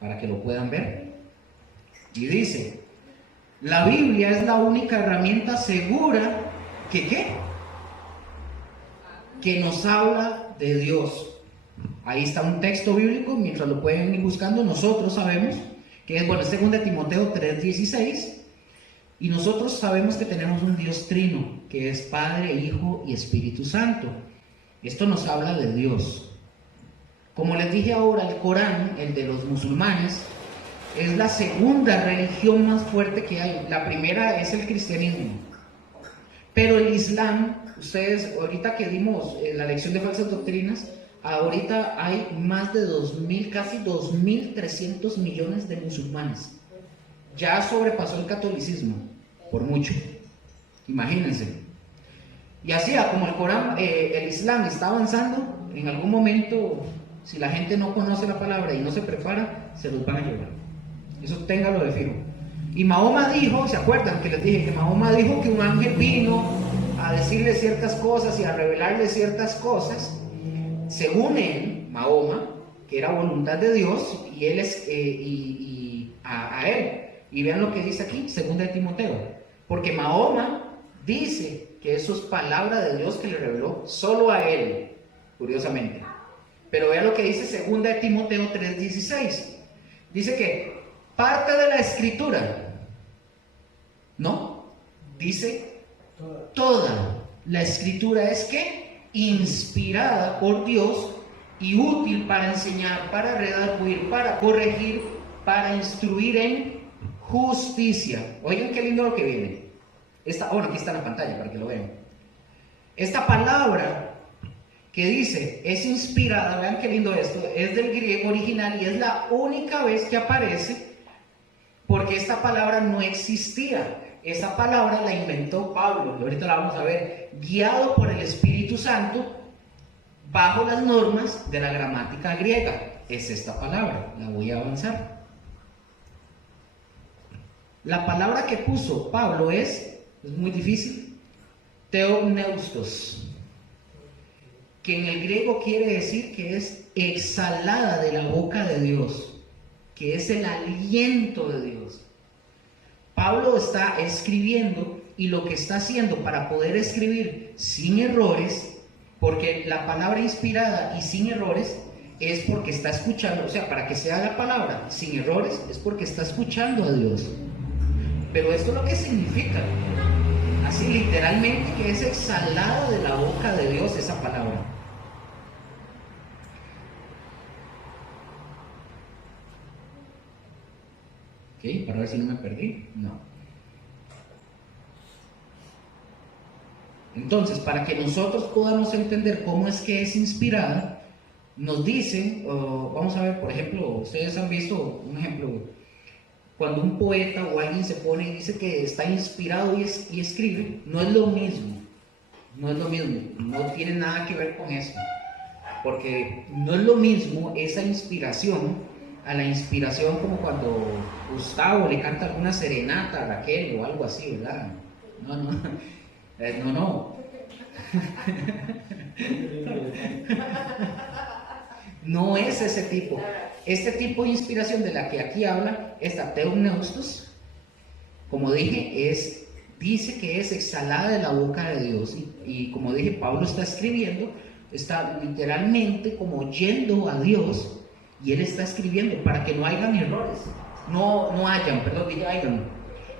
para que lo puedan ver. Y dice, la Biblia es la única herramienta segura que nos habla de Dios. Ahí está un texto bíblico, mientras lo pueden ir buscando, nosotros sabemos que que es, bueno, 2 Timoteo 3:16, y nosotros sabemos que tenemos un Dios trino, que es Padre, Hijo y Espíritu Santo. Esto nos habla de Dios. Como les dije ahora, el Corán, el de los musulmanes, es la segunda religión más fuerte que hay. La primera es el cristianismo. Pero el Islam, ustedes, ahorita que dimos la lección de falsas doctrinas, ahorita hay más de 2.000, casi 2.300 millones de musulmanes. Ya sobrepasó el catolicismo, por mucho. Imagínense. Y así, como el Corán, el Islam está avanzando, en algún momento, si la gente no conoce la palabra y no se prepara, se los van a llevar. Eso téngalo de fijo. Y Mahoma dijo, ¿se acuerdan que les dije que Mahoma dijo que un ángel vino a decirle ciertas cosas y a revelarle ciertas cosas? Según él, Mahoma, que era voluntad de Dios, y él es a él. Y vean lo que dice aquí, 2 Timoteo. Porque Mahoma dice que eso es palabra de Dios que le reveló solo a él, curiosamente. Pero vean lo que dice 2 Timoteo 3:16. Dice que parte de la escritura, ¿no? Dice toda la escritura es que inspirada por Dios y útil para enseñar, para redarguir, para corregir, para instruir en justicia. Oigan qué lindo lo que viene. Bueno, aquí está en la pantalla para que lo vean. Esta palabra que dice es inspirada, vean qué lindo esto, es del griego original y es la única vez que aparece, porque esta palabra no existía. Esa palabra la inventó Pablo, y ahorita la vamos a ver, guiado por el Espíritu Santo, bajo las normas de la gramática griega. Es esta palabra, la voy a avanzar. La palabra que puso Pablo es muy difícil, theopneustos, que en el griego quiere decir que es exhalada de la boca de Dios, que es el aliento de Dios. Pablo está escribiendo y lo que está haciendo para poder escribir sin errores, porque la palabra inspirada y sin errores es porque está escuchando, o sea, para que sea la palabra sin errores es porque está escuchando a Dios. Pero esto es lo que significa, así literalmente, que es exhalada de la boca de Dios esa palabra. Ok, para ver si no me perdí. No. Entonces, para que nosotros podamos entender cómo es que es inspirada, nos dicen, vamos a ver, por ejemplo, ustedes han visto un ejemplo, cuando un poeta o alguien se pone y dice que está inspirado y escribe, no es lo mismo, no tiene nada que ver con eso, porque no es lo mismo esa inspiración a la inspiración como cuando Gustavo le canta alguna serenata a Raquel o algo así, ¿verdad? No. No es ese tipo. Este tipo de inspiración de la que aquí habla, esta theopneustos, como dije, dice que es exhalada de la boca de Dios. Y como dije, Pablo está escribiendo, está literalmente como yendo a Dios, y él está escribiendo para que no hayan errores.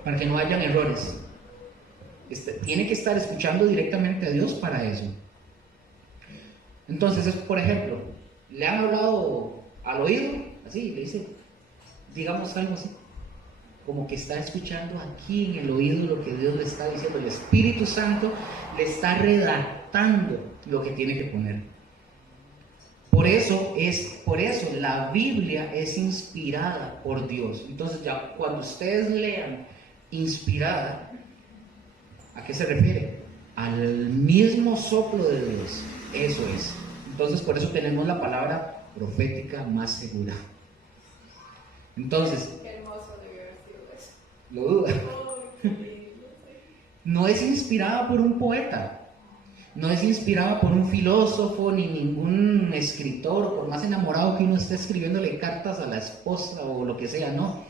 Para que no hayan errores. Tiene que estar escuchando directamente a Dios para eso. Entonces, por ejemplo, le han hablado al oído, así, le dice, digamos algo así, como que está escuchando aquí en el oído lo que Dios le está diciendo. El Espíritu Santo le está redactando lo que tiene que poner. Por eso la Biblia es inspirada por Dios. Entonces, ya cuando ustedes lean inspirada, ¿a qué se refiere? Al mismo soplo de Dios. Eso es. Entonces, por eso tenemos la palabra profética más segura. Entonces, qué hermoso debió haber sido eso. ¿lo duda? No es inspirada por un poeta, no es inspirada por un filósofo ni ningún escritor, por más enamorado que uno esté escribiéndole cartas a la esposa o lo que sea, no.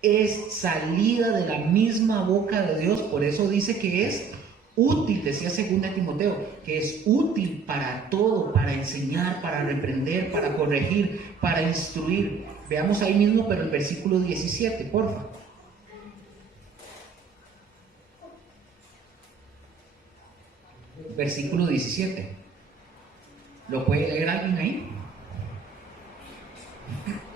Es salida de la misma boca de Dios. Por eso dice que es útil, decía 2 Timoteo, que es útil para todo, para enseñar, para reprender, para corregir, para instruir. Veamos ahí mismo, pero el versículo 17, porfa. Versículo 17. ¿Lo puede leer alguien ahí?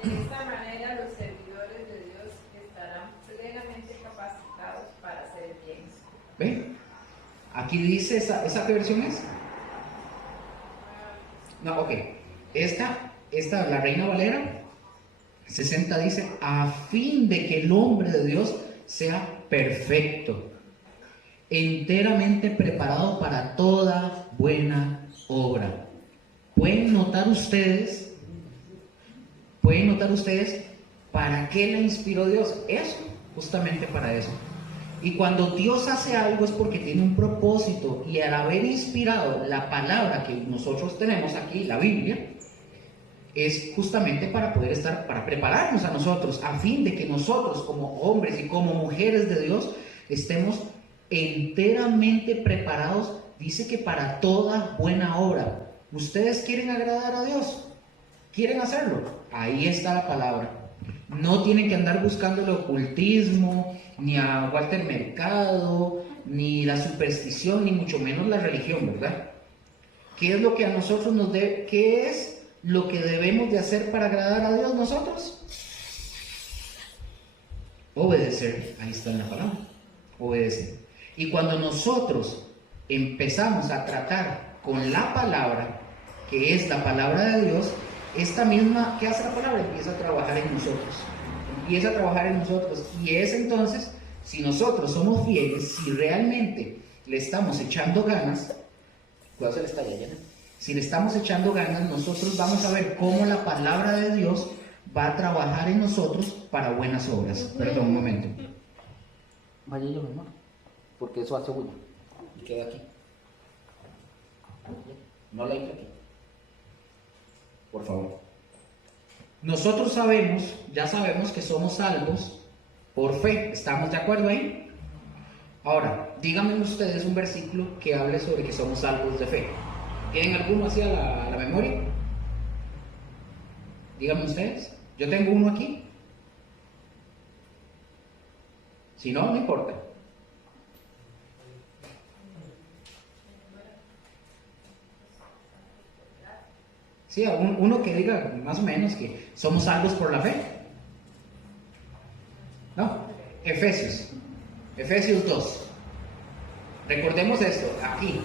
De esta manera los servidores de Dios estarán plenamente capacitados para hacer el bien. ¿Ve? Aquí dice, ¿esa qué versión es? No, ok. Esta, la Reina Valera 60 dice, a fin de que el hombre de Dios sea perfecto, enteramente preparado para toda buena obra. ¿Pueden notar ustedes para qué la inspiró Dios? Eso, justamente para eso. Y cuando Dios hace algo es porque tiene un propósito, y al haber inspirado la palabra que nosotros tenemos aquí, la Biblia, es justamente para para prepararnos a nosotros, a fin de que nosotros como hombres y como mujeres de Dios estemos enteramente preparados, dice que para toda buena obra. ¿Ustedes quieren agradar a Dios? ¿Quieren hacerlo? Ahí está la palabra. No tienen que andar buscando el ocultismo, ni a Walter Mercado, ni la superstición, ni mucho menos la religión, ¿verdad? ¿Qué es lo que a nosotros nos debe, qué es lo que debemos de hacer para agradar a Dios nosotros? Obedecer. Ahí está en la palabra. Obedecer. Y cuando nosotros empezamos a tratar con la palabra, que es la palabra de Dios, esta misma, ¿qué hace la palabra? Empieza a trabajar en nosotros. Empieza a trabajar en nosotros. Y es entonces, si nosotros somos fieles, si realmente le estamos echando ganas, ¿cuál se le está yendo? Si le estamos echando ganas, nosotros vamos a ver cómo la palabra de Dios va a trabajar en nosotros para buenas obras. Perdón, un momento. Vaya yo, mi amor, porque eso hace bulla y queda aquí. No la hice aquí. Por favor. Nosotros ya sabemos que somos salvos por fe. ¿Estamos de acuerdo ahí? Ahora, díganme ustedes un versículo que hable sobre que somos salvos de fe. ¿Tienen alguno hacia la memoria? Díganme ustedes. Yo tengo uno aquí. Si no, no importa. Sí, uno que diga más o menos que somos salvos por la fe. No, Efesios 2. Recordemos esto, aquí.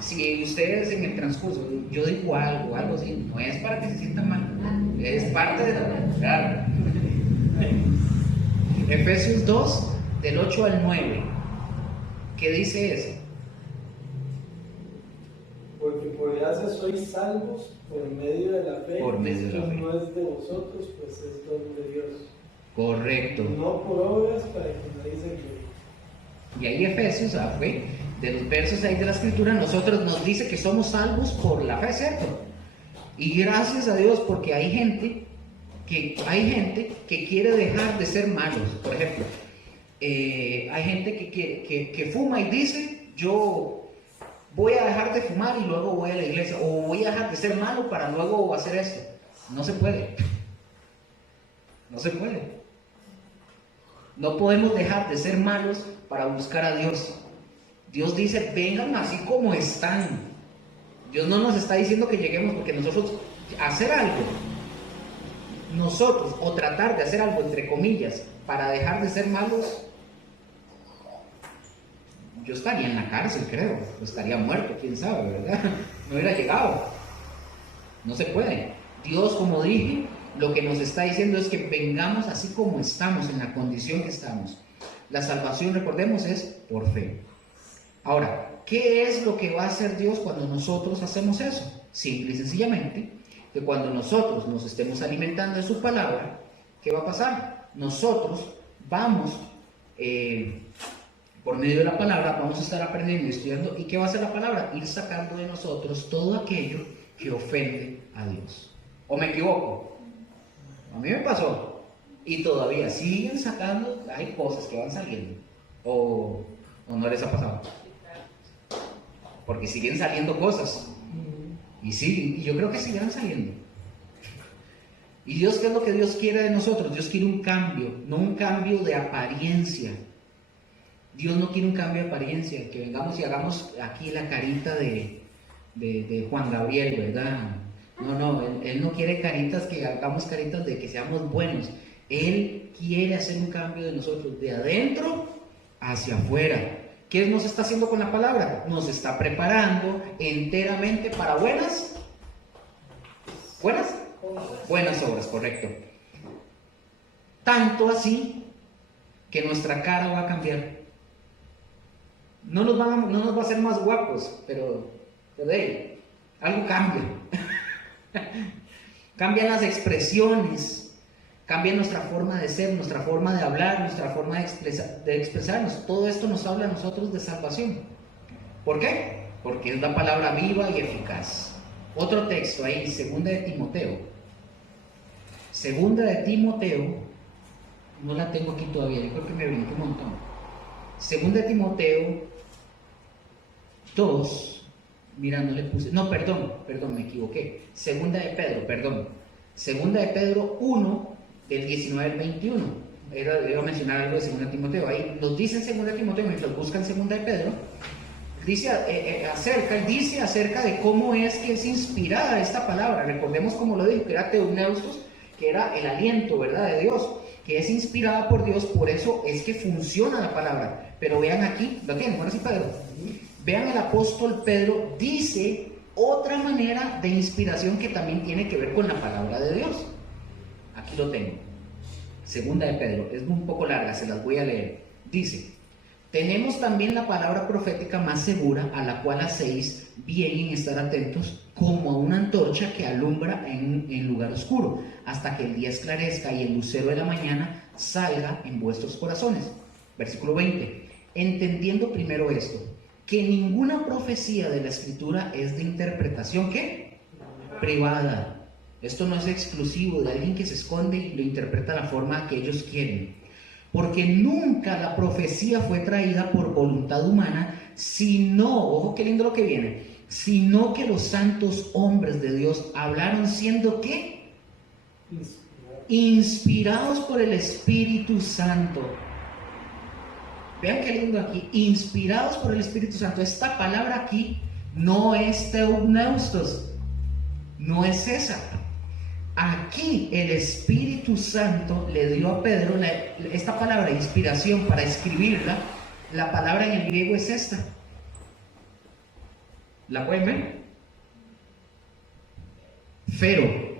Si ustedes en el transcurso, yo digo algo así, no es para que se sientan mal, es parte de la... Claro. Efesios 2, del 8 al 9. ¿Qué dice eso? Porque por gracia sois salvos por medio de la fe. Por medio de la fe. No es de vosotros, pues es don de Dios. Correcto. No por obras para que nadie se gloríe. Y ahí Efesios, de los versos ahí de la escritura, nosotros nos dice que somos salvos por la fe, ¿cierto? Y gracias a Dios, porque hay gente que quiere dejar de ser malos. Por ejemplo, hay gente que fuma y dice, yo voy a dejar de fumar y luego voy a la iglesia, o voy a dejar de ser malo para luego hacer esto. No se puede. No se puede. No podemos dejar de ser malos para buscar a Dios. Dios dice, vengan así como están. Dios no nos está diciendo que lleguemos, porque nosotros hacer algo, o tratar de hacer algo, entre comillas, para dejar de ser malos, yo estaría en la cárcel, creo, o estaría muerto, quién sabe, ¿verdad? No hubiera llegado. No se puede. Dios, como dije, lo que nos está diciendo es que vengamos así como estamos, en la condición que estamos. La salvación, recordemos, es por fe. Ahora, ¿qué es lo que va a hacer Dios cuando nosotros hacemos eso? Simple y sencillamente, que cuando nosotros nos estemos alimentando de su palabra, ¿qué va a pasar? Nosotros vamos, por medio de la palabra, vamos a estar aprendiendo y estudiando. ¿Y qué va a hacer la palabra? Ir sacando de nosotros todo aquello que ofende a Dios. ¿O me equivoco? A mí me pasó. Y todavía siguen sacando, hay cosas que van saliendo. ¿O no les ha pasado? Porque siguen saliendo cosas. Y sí, y yo creo que seguirán saliendo. ¿Y Dios qué es lo que Dios quiere de nosotros? Dios quiere un cambio, no un cambio de apariencia. Dios no quiere un cambio de apariencia, que vengamos y hagamos aquí la carita de Juan Gabriel, ¿verdad? No, él no quiere caritas, que hagamos caritas de que seamos buenos. Él quiere hacer un cambio de nosotros, de adentro hacia afuera. ¿Qué nos está haciendo con la palabra? Nos está preparando enteramente para buenas obras, correcto. Tanto así que nuestra cara va a cambiar. No nos va a hacer más guapos, pero hey, algo cambia. Cambian las expresiones, cambia nuestra forma de ser, nuestra forma de hablar, nuestra forma de expresarnos. Todo esto nos habla a nosotros de salvación. ¿Por qué? Porque es la palabra viva y eficaz. Otro texto ahí, segunda de Timoteo. Segunda de Timoteo, no la tengo aquí todavía, yo creo que me brinqué un montón. Segunda de Timoteo 2, mira, no le puse, no, perdón, me equivoqué. Segunda de Pedro 1, del 19 al 21. Iba a mencionar algo de segunda de Timoteo. Ahí nos dicen segunda de Timoteo, mientras buscan segunda de Pedro, dice acerca de cómo es que es inspirada esta palabra. Recordemos como lo dijo, que era Teumneustos, que era el aliento, ¿verdad?, de Dios, que es inspirada por Dios, por eso es que funciona la palabra. Pero vean aquí, ¿lo tienen? Ahora sí, Pedro. Vean, el apóstol Pedro dice otra manera de inspiración que también tiene que ver con la palabra de Dios. Aquí lo tengo. Segunda de Pedro, es un poco larga, se las voy a leer. Dice: tenemos también la palabra profética más segura, a la cual hacéis bien en estar atentos, como a una antorcha que alumbra en lugar oscuro, hasta que el día esclarezca y el lucero de la mañana salga en vuestros corazones. Versículo 20. Entendiendo primero esto, que ninguna profecía de la Escritura es de interpretación, ¿qué? Privada. Esto no es exclusivo de alguien que se esconde y lo interpreta de la forma que ellos quieren. Porque nunca la profecía fue traída por voluntad humana, sino, ojo qué lindo lo que viene, sino que los santos hombres de Dios hablaron siendo, ¿qué? Inspirados por el Espíritu Santo. Vean qué lindo aquí, inspirados por el Espíritu Santo. Esta palabra aquí no es Teumneustos, no es esa. Aquí el Espíritu Santo le dio a Pedro esta palabra, inspiración, para escribirla. La palabra en el griego es esta. ¿La pueden ver? Fero.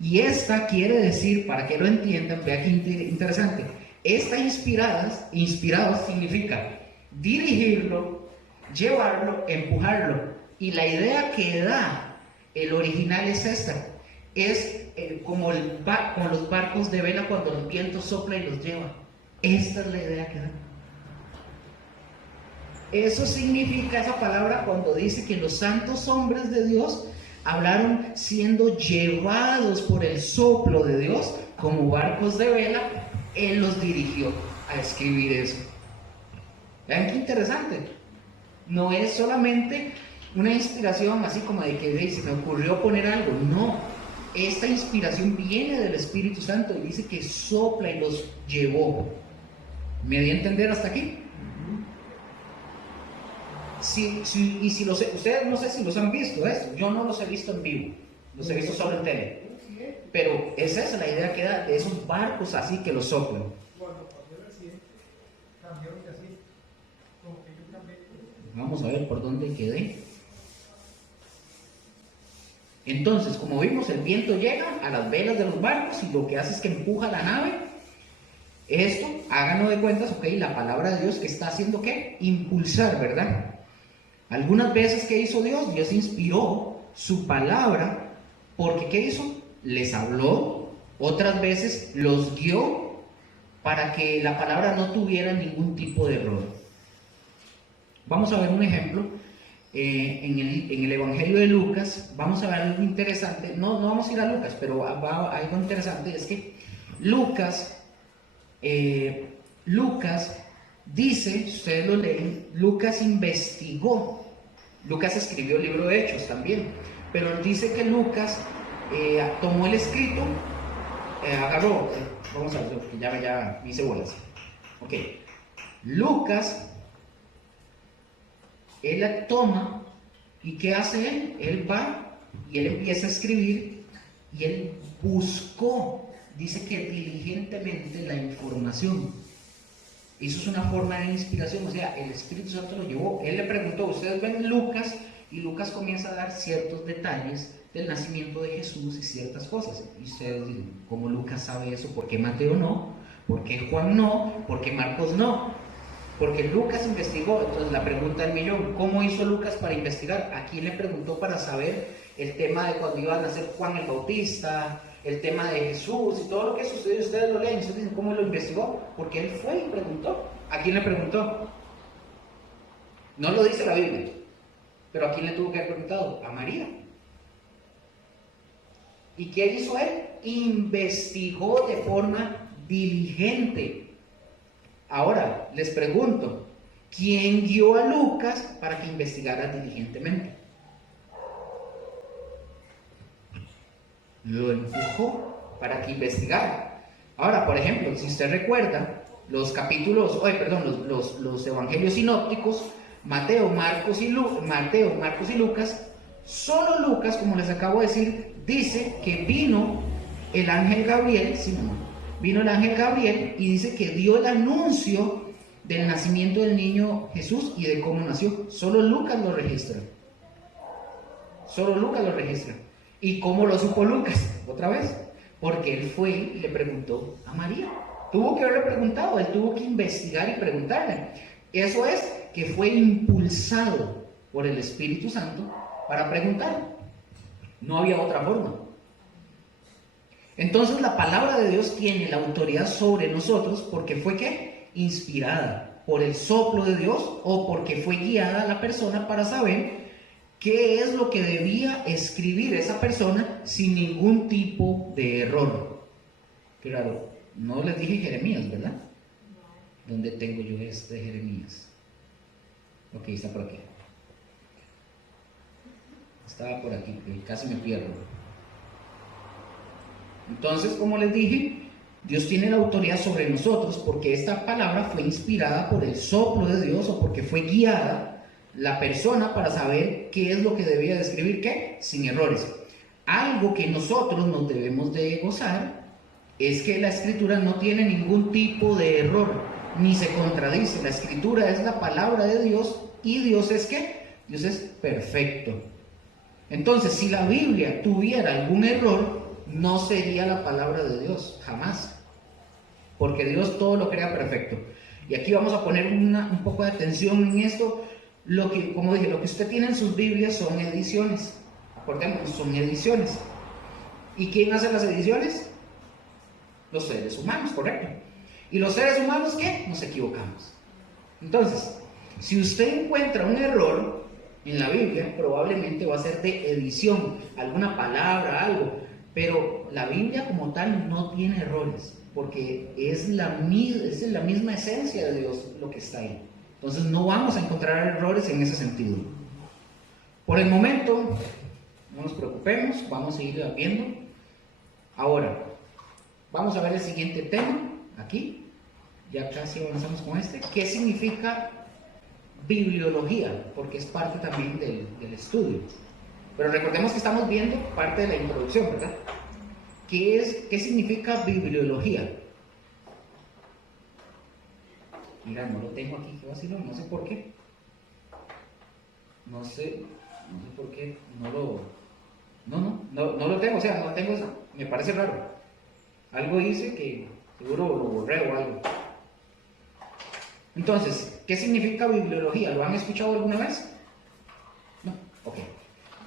Y esta quiere decir, para que lo entiendan, vean qué interesante. Esta inspirados significa dirigirlo, llevarlo, empujarlo. Y la idea que da el original es esta. Es como los barcos de vela cuando el viento sopla y los lleva. Esta es la idea que da. Eso significa esa palabra cuando dice que los santos hombres de Dios hablaron siendo llevados por el soplo de Dios como barcos de vela. Él los dirigió a escribir eso. Vean qué interesante. No es solamente una inspiración así como de que se me ocurrió poner algo. No, esta inspiración viene del Espíritu Santo y dice que sopla y los llevó. ¿Me di a entender hasta aquí? Ustedes no sé si los han visto, yo no los he visto en vivo, los he visto solo en tele. Pero esa es la idea que da de esos barcos así que los soplan. Vamos a ver por dónde quedé. Entonces, como vimos, el viento llega a las velas de los barcos y lo que hace es que empuja la nave. Esto, háganlo de cuentas, ok, la palabra de Dios que está haciendo, ¿qué? Impulsar, ¿verdad? Algunas veces, ¿qué hizo Dios? Dios inspiró su palabra, porque ¿qué hizo? Les habló. Otras veces los guió para que la palabra no tuviera ningún tipo de error. Vamos a ver un ejemplo. En el Evangelio de Lucas, vamos a ver algo interesante. No vamos a ir a Lucas, pero algo interesante es que Lucas dice, ustedes lo leen, Lucas investigó Lucas escribió el libro de Hechos también, pero él dice que Lucas tomó el escrito, agarró, vamos a ver, que ya hice bolas. Ok, Lucas, él la toma, ¿y qué hace él? Él va y él empieza a escribir y él buscó, dice que diligentemente, la información. Eso es una forma de inspiración, o sea, el Espíritu Santo lo llevó. Él le preguntó, ustedes ven Lucas, y Lucas comienza a dar ciertos detalles del nacimiento de Jesús y ciertas cosas. Y ustedes dicen, ¿cómo Lucas sabe eso? ¿Por qué Mateo no? ¿Por qué Juan no? ¿Por qué Marcos no? Porque Lucas investigó. Entonces la pregunta del millón, ¿cómo hizo Lucas para investigar? ¿A quién le preguntó para saber el tema de cuando iba a nacer Juan el Bautista, el tema de Jesús y todo lo que sucedió? Ustedes lo leen, ustedes dicen, ¿cómo lo investigó? Porque él fue y preguntó. ¿A quién le preguntó? No lo dice la Biblia, pero ¿a quién le tuvo que haber preguntado? A María. ¿Y qué hizo él? Investigó de forma diligente. Ahora, les pregunto, ¿quién guió a Lucas para que investigara diligentemente? Lo empujó para que investigara. Ahora, por ejemplo, si usted recuerda, los capítulos, los evangelios sinópticos, Mateo, Marcos y Lucas, solo Lucas, como les acabo de decir, dice que vino el ángel Gabriel, vino el ángel Gabriel y dice que dio el anuncio del nacimiento del niño Jesús y de cómo nació. Solo Lucas lo registra. Solo Lucas lo registra. ¿Y cómo lo supo Lucas? Otra vez, porque él fue y le preguntó a María. Tuvo que haberle preguntado, él tuvo que investigar y preguntarle. Eso es que fue impulsado por el Espíritu Santo para preguntar. No había otra forma. Entonces la palabra de Dios tiene la autoridad sobre nosotros porque fue ¿qué? Inspirada por el soplo de Dios o porque fue guiada a la persona para saber qué es lo que debía escribir esa persona sin ningún tipo de error. Claro, no les dije Jeremías, ¿verdad? ¿Dónde tengo yo este Jeremías? Ok, está por aquí. Estaba por aquí, casi me pierdo. Entonces, como les dije, Dios tiene la autoridad sobre nosotros porque esta palabra fue inspirada por el soplo de Dios o porque fue guiada la persona para saber qué es lo que debía de escribir, ¿qué? Sin errores. Algo que nosotros nos debemos de gozar es que la escritura no tiene ningún tipo de error, ni se contradice. La escritura es la palabra de Dios y Dios es ¿qué? Dios es perfecto. Entonces, si la Biblia tuviera algún error, no sería la palabra de Dios, jamás. Porque Dios todo lo crea perfecto. Y aquí vamos a poner un poco de atención en esto. Como dije, lo que usted tiene en sus Biblias son ediciones. Acordémonos, son ediciones. ¿Y quién hace las ediciones? Los seres humanos, correcto. ¿Y los seres humanos qué? Nos equivocamos. Entonces, si usted encuentra un error en la Biblia, probablemente va a ser de edición, alguna palabra, algo. Pero la Biblia como tal no tiene errores, porque es la misma esencia de Dios lo que está ahí. Entonces no vamos a encontrar errores en ese sentido. Por el momento, no nos preocupemos, vamos a ir viendo. Ahora, vamos a ver el siguiente tema, aquí. Ya casi avanzamos con este. ¿Qué significa bibliología? Porque es parte también del estudio. Pero recordemos que estamos viendo parte de la introducción, ¿verdad? ¿Qué significa bibliología? Mira, no lo tengo aquí, ¿qué vacilo? No sé por qué. No sé por qué. No lo tengo, o sea, no tengo eso. Me parece raro. Algo hice que seguro lo borré o algo. Entonces, ¿qué significa bibliología? ¿Lo han escuchado alguna vez? No, ok.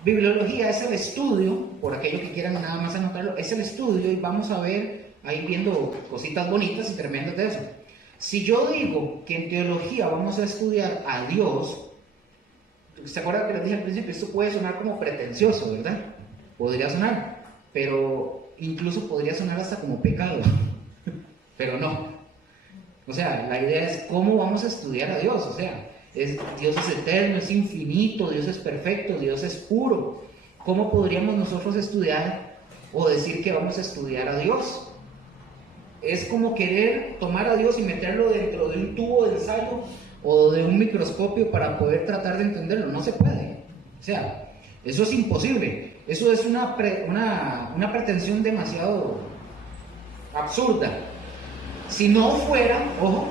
Bibliología es el estudio, por aquellos que quieran nada más anotarlo, es el estudio y vamos a ver ahí viendo cositas bonitas y tremendas de eso. Si yo digo que en teología vamos a estudiar a Dios, ¿se acuerdan que les dije al principio? Esto puede sonar como pretencioso, ¿verdad? Podría sonar, pero incluso podría sonar hasta como pecado, pero no. O sea, la idea es cómo vamos a estudiar a Dios, o sea, Dios es eterno, es infinito, Dios es perfecto, Dios es puro. ¿Cómo podríamos nosotros estudiar o decir que vamos a estudiar a Dios? Es como querer tomar a Dios y meterlo dentro de un tubo de ensayo o de un microscopio para poder tratar de entenderlo. No se puede. O sea, eso es imposible. Eso es una pretensión demasiado absurda. Si no fuera, ojo,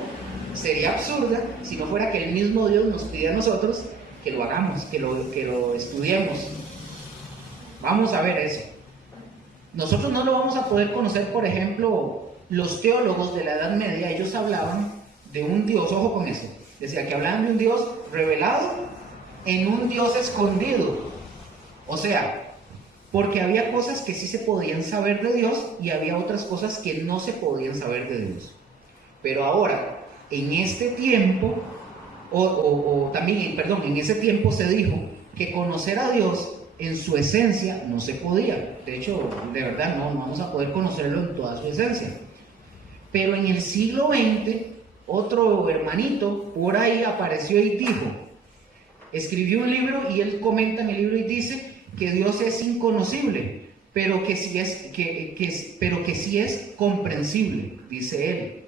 sería absurda si no fuera que el mismo Dios nos pide a nosotros que lo hagamos, que lo estudiemos. Vamos a ver eso. Nosotros no lo vamos a poder conocer, por ejemplo, los teólogos de la Edad Media, ellos hablaban de un Dios, ojo con eso, decía que hablaban de un Dios revelado en un Dios escondido. O sea, porque había cosas que sí se podían saber de Dios y había otras cosas que no se podían saber de Dios. Pero ahora, en este tiempo, en ese tiempo se dijo que conocer a Dios en su esencia no se podía. De hecho, de verdad, no vamos a poder conocerlo en toda su esencia. Pero en el siglo XX, otro hermanito por ahí apareció y dijo, escribió un libro y él comenta en el libro y dice que Dios es inconocible, pero que sí es comprensible, dice él.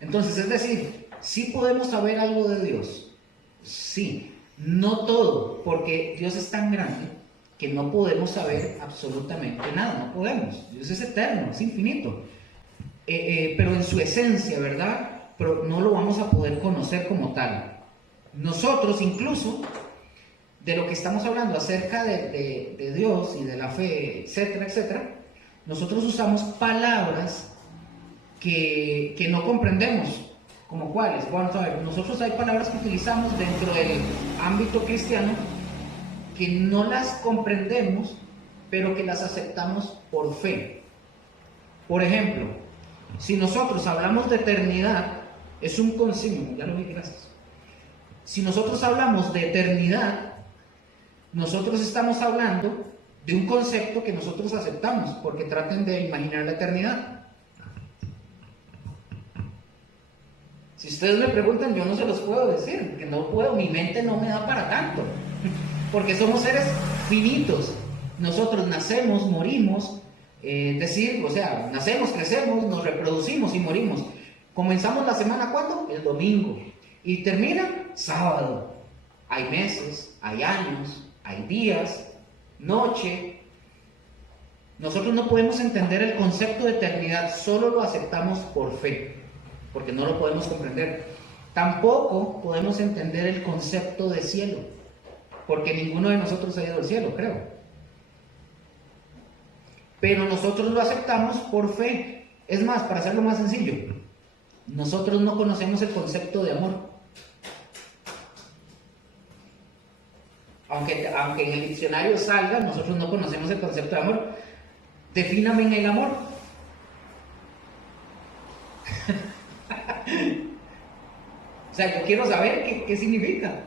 Entonces, es decir, sí podemos saber algo de Dios, sí, no todo, porque Dios es tan grande que no podemos saber absolutamente nada, no podemos. Dios es eterno, es infinito, pero en su esencia, ¿verdad? Pero no lo vamos a poder conocer como tal. Nosotros incluso, de lo que estamos hablando acerca de Dios y de la fe, etcétera, etcétera, nosotros usamos palabras que no comprendemos. ¿Como cuáles? Bueno, a ver, nosotros hay palabras que utilizamos dentro del ámbito cristiano que no las comprendemos, pero que las aceptamos por fe. Por ejemplo, si nosotros hablamos de eternidad, es un consigno, ya lo vi, gracias. Si nosotros hablamos de eternidad, nosotros estamos hablando de un concepto que nosotros aceptamos, porque traten de imaginar la eternidad. Si ustedes me preguntan, yo no se los puedo decir, porque no puedo, mi mente no me da para tanto, porque somos seres finitos. Nosotros nacemos, morimos, nacemos, crecemos, nos reproducimos y morimos. Comenzamos la semana, ¿cuándo? El domingo. Y termina sábado. Hay meses, hay años, hay días, noche. Nosotros no podemos entender el concepto de eternidad, solo lo aceptamos por fe, porque no lo podemos comprender. Tampoco podemos entender el concepto de cielo, porque ninguno de nosotros ha ido al cielo, creo. Pero nosotros lo aceptamos por fe. Es más, para hacerlo más sencillo, nosotros no conocemos el concepto de amor. Aunque en el diccionario salga, nosotros no conocemos el concepto de amor. Defíname en el amor. O sea, yo quiero saber qué significa.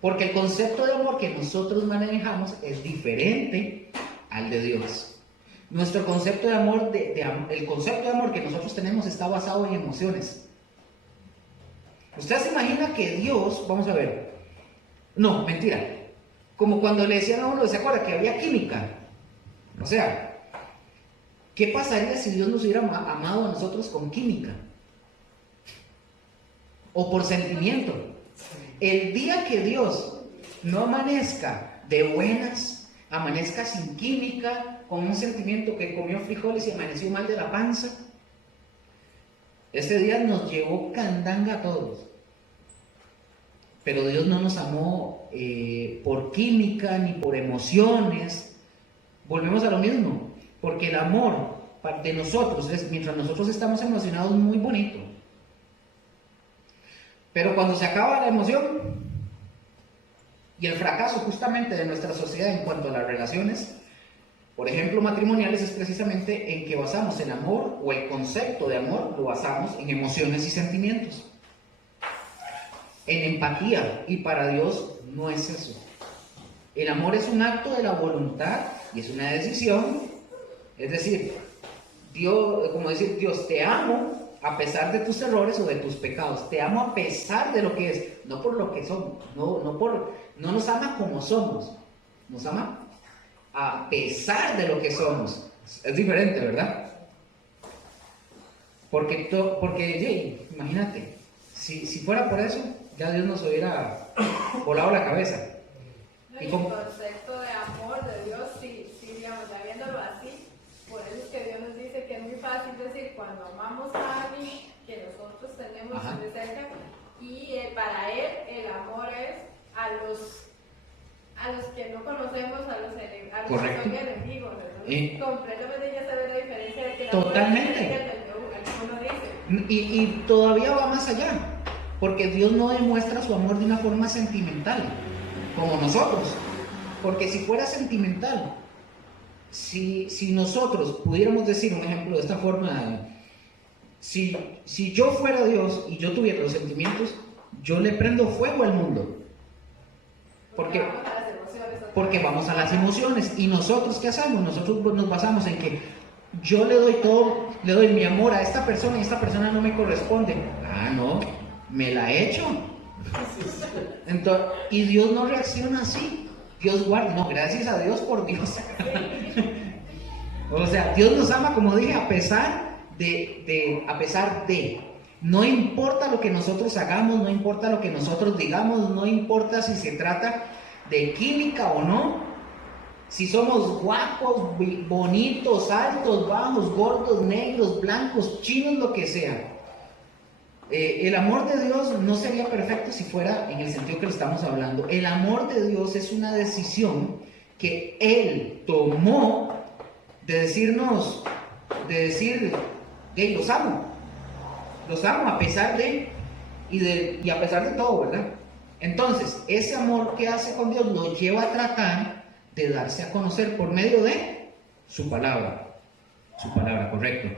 Porque el concepto de amor que nosotros manejamos es diferente al de Dios. Nuestro concepto de amor, el concepto de amor que nosotros tenemos está basado en emociones. Usted se imagina que Dios, vamos a ver, no, mentira, como cuando le decían a uno, ¿se acuerda que había química? O sea, ¿qué pasaría si Dios nos hubiera amado a nosotros con química? O por sentimiento. El día que Dios no amanezca de buenas, amanezca sin química, con un sentimiento que comió frijoles y amaneció mal de la panza, ese día nos llevó candanga a todos. Pero Dios no nos amó por química ni por emociones. Volvemos a lo mismo, porque el amor de nosotros es, mientras nosotros estamos emocionados, muy bonito. Pero cuando se acaba la emoción y el fracaso justamente de nuestra sociedad en cuanto a las relaciones, por ejemplo matrimoniales, es precisamente en que basamos el amor, o el concepto de amor lo basamos en emociones y sentimientos, en empatía, y para Dios no es eso. El amor es un acto de la voluntad y es una decisión. Es decir, Dios, como decir, Dios te amo, a pesar de tus errores o de tus pecados. Te amo a pesar de lo que es, no por lo que somos. No nos ama como somos. Nos ama a pesar de lo que somos. Es diferente, ¿verdad? Porque imagínate, si fuera por eso, ya Dios nos hubiera volado la cabeza. No, y el concepto de amor de Dios, sí, digamos, ya viéndolo así, por eso es que Dios nos dice que es muy fácil decir cuando amamos a alguien que nosotros tenemos de cerca, y para Él el amor es a los que no conocemos, a los que son enemigos. Completamente ya se ve la diferencia de que el totalmente. Amor es uno dice. Y todavía va más allá, porque Dios no demuestra su amor de una forma sentimental, como nosotros. Porque si fuera sentimental, si nosotros pudiéramos decir un ejemplo de esta forma, si yo fuera Dios y yo tuviera los sentimientos, yo le prendo fuego al mundo. Porque vamos a las emociones. ¿Y nosotros qué hacemos? Nosotros nos basamos en que yo le doy todo, le doy mi amor a esta persona y esta persona no me corresponde. Ah, no, me la he hecho. Entonces, y Dios no reacciona así. Dios guarda, no, gracias a Dios por Dios. O sea, Dios nos ama, como dije, a pesar de. No importa lo que nosotros hagamos, no importa lo que nosotros digamos, no importa si se trata de química o no, si somos guapos, bonitos, altos, bajos, gordos, negros, blancos, chinos, lo que sea. El amor de Dios no sería perfecto si fuera en el sentido que lo estamos hablando. El amor de Dios es una decisión que Él tomó de decir, hey, los amo a pesar de, y a pesar de todo, ¿verdad? Entonces, ese amor que hace con Dios lo lleva a tratar de darse a conocer por medio de su palabra, correcto.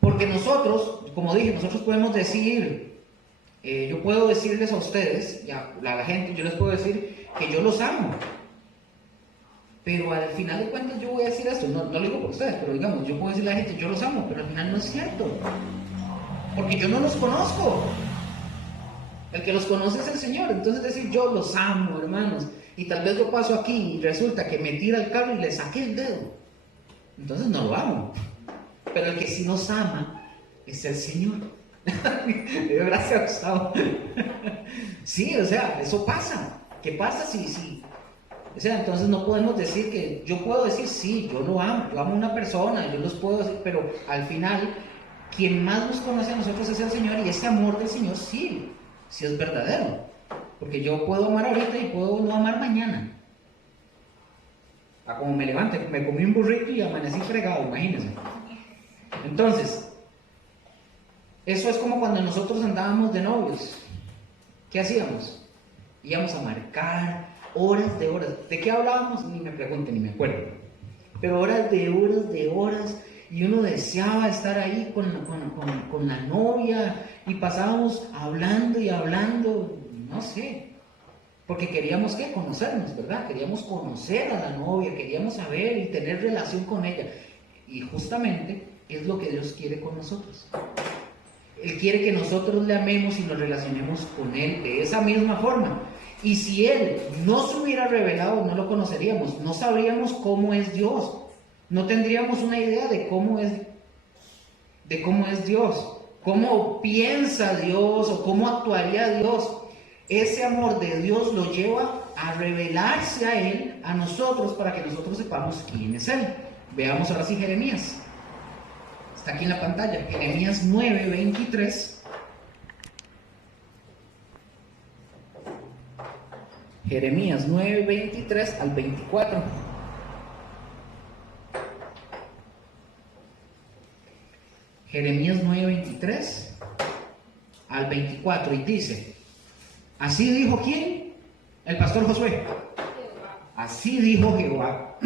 Porque nosotros, como dije, nosotros podemos decir, yo puedo decirles a ustedes, a la gente, yo les puedo decir que yo los amo. Pero al final de cuentas yo voy a decir esto, no lo digo por ustedes, pero digamos, yo puedo decirle a la gente, yo los amo, pero al final no es cierto. Porque yo no los conozco. El que los conoce es el Señor. Entonces decir, yo los amo, hermanos, y tal vez yo paso aquí y resulta que me tira el carro y le saqué el dedo, entonces no lo amo. Pero el que sí nos ama es el Señor. Gracias, Gustavo. Sí, o sea, eso pasa. ¿Qué pasa si? O sea, entonces no podemos decir que, yo puedo decir, sí, yo lo amo, yo amo a una persona, yo los puedo decir, pero al final, quien más nos conoce a nosotros es el Señor, y ese amor del Señor sí es verdadero. Porque yo puedo amar ahorita y puedo no amar mañana. Como me levante, me comí un burrito y amanecí fregado, imagínense. Entonces, eso es como cuando nosotros andábamos de novios. ¿Qué hacíamos? Íbamos a marcar horas de horas. ¿De qué hablábamos? Ni me pregunten, ni me acuerdo. Pero horas de horas. Y uno deseaba estar ahí con la novia. Y pasábamos hablando y hablando. No sé. Porque queríamos, ¿qué? Conocernos, ¿verdad? Queríamos conocer a la novia. Queríamos saber y tener relación con ella. Y justamente es lo que Dios quiere con nosotros. Él quiere que nosotros le amemos y nos relacionemos con Él de esa misma forma. Y si Él no se hubiera revelado, no lo conoceríamos, no sabríamos cómo es Dios, no tendríamos una idea de cómo es Dios, cómo piensa Dios o cómo actuaría Dios. Ese amor de Dios lo lleva a revelarse a Él, a nosotros, para que nosotros sepamos quién es Él. Veamos ahora sí Jeremías. Está aquí en la pantalla, Jeremías 9:23. Jeremías 9:23 al 24. Jeremías 9:23 al 24 y dice, así dijo ¿quién? El pastor Josué. Así dijo Jehová.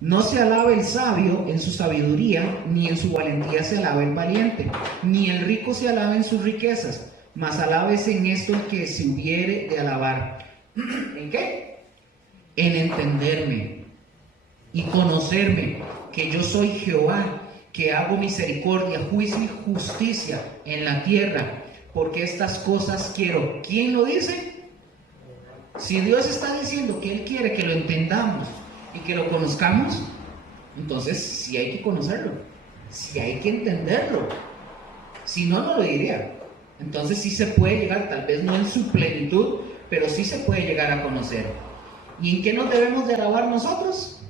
No se alabe el sabio en su sabiduría, ni en su valentía se alabe el valiente, ni el rico se alabe en sus riquezas, mas alábese en esto el que se hubiere de alabar. ¿En qué? En entenderme y conocerme, que yo soy Jehová, que hago misericordia, juicio y justicia en la tierra, porque estas cosas quiero. ¿Quién lo dice? Si Dios está diciendo que Él quiere que lo entendamos y que lo conozcamos, entonces sí hay que conocerlo, sí hay que entenderlo. Si no, no lo diría. Entonces sí se puede llegar, tal vez no en su plenitud, pero sí se puede llegar a conocer. ¿Y en qué nos debemos de alabar nosotros?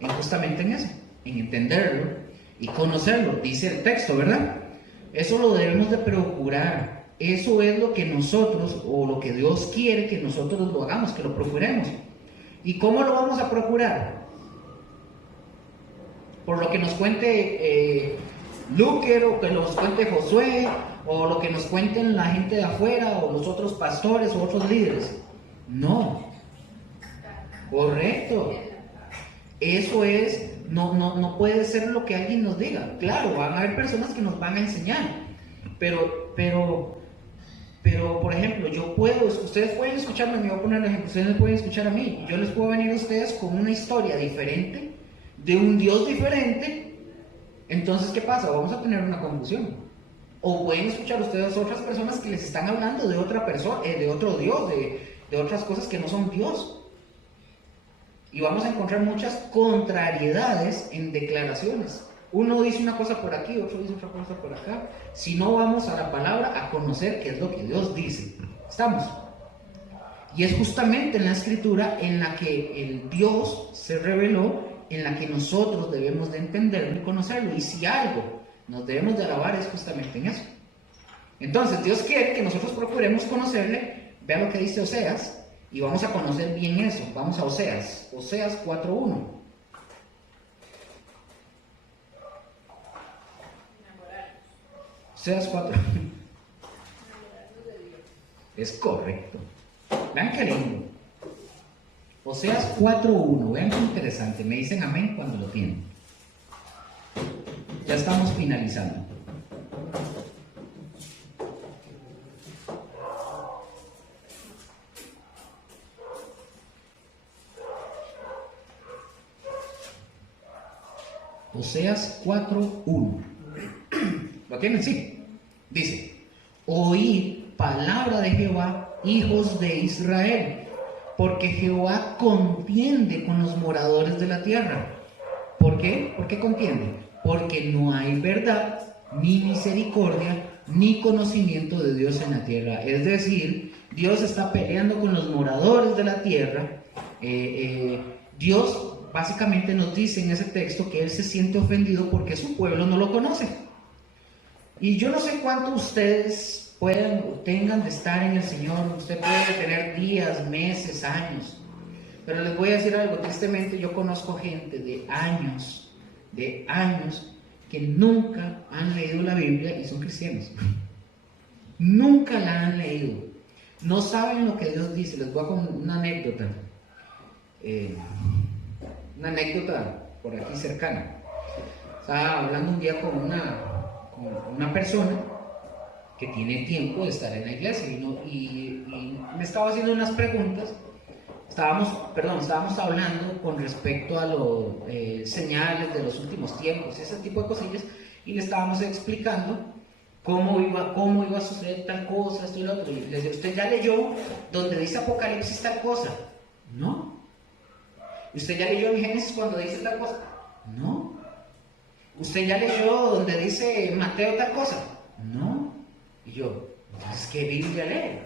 Justamente en eso, en entenderlo y conocerlo, dice el texto, ¿verdad? Eso lo debemos de procurar. Eso es lo que nosotros, o lo que Dios quiere que nosotros lo hagamos, que lo procuremos. ¿Y cómo lo vamos a procurar? Por lo que nos cuente Luker, o que nos cuente Josué, o lo que nos cuenten la gente de afuera, o los otros pastores, o otros líderes. No. Correcto. Eso es, no puede ser lo que alguien nos diga. Claro, van a haber personas que nos van a enseñar, pero por ejemplo, ustedes pueden escucharme, me voy a poner el ejemplo, ustedes me pueden escuchar a mí, yo les puedo venir a ustedes con una historia diferente, de un Dios diferente. Entonces, ¿qué pasa? Vamos a tener una confusión. O pueden escuchar ustedes a otras personas que les están hablando de otra persona, de otro Dios, de otras cosas que no son Dios. Y vamos a encontrar muchas contrariedades en declaraciones. Uno dice una cosa por aquí, otro dice otra cosa por acá. Si no vamos a la palabra a conocer qué es lo que Dios dice. ¿Estamos? Y es justamente en la Escritura en la que el Dios se reveló, en la que nosotros debemos de entenderlo y conocerlo. Y si algo nos debemos de alabar es justamente en eso. Entonces Dios quiere que nosotros procuremos conocerle. Vean lo que dice Oseas. Y vamos a conocer bien eso. Vamos a Oseas 4:1. Oseas 4. Es correcto. Vean qué lindo. Oseas 4:1. Vean qué interesante. Me dicen amén cuando lo tienen. Ya estamos finalizando. Oseas 4:1. ¿Lo tienen? Sí. Dice: oíd palabra de Jehová, hijos de Israel, porque Jehová contiende con los moradores de la tierra. ¿Por qué? ¿Por qué contiende? Porque no hay verdad, ni misericordia, ni conocimiento de Dios en la tierra. Es decir, Dios está peleando con los moradores de la tierra. Dios básicamente nos dice en ese texto que Él se siente ofendido porque su pueblo no lo conoce. Y yo no sé cuánto ustedes tengan de estar en el Señor. Usted puede tener días, meses, años. Pero les voy a decir algo, tristemente yo conozco gente de años, que nunca han leído la Biblia y son cristianos. Nunca la han leído. No saben lo que Dios dice. Les voy a contar una anécdota. Una anécdota por aquí cercana. Estaba hablando un día con una persona que tiene tiempo de estar en la iglesia y me estaba haciendo unas preguntas. Estábamos hablando con respecto a los señales de los últimos tiempos, ese tipo de cosillas, y le estábamos explicando cómo iba a suceder tal cosa, esto y lo otro. Y le decía: ¿usted ya leyó donde dice Apocalipsis tal cosa? No. ¿Usted ya leyó en Génesis cuando dice tal cosa? No. ¿Usted ya leyó donde dice Mateo tal cosa? No. Y yo: entonces, ¿qué Biblia lee?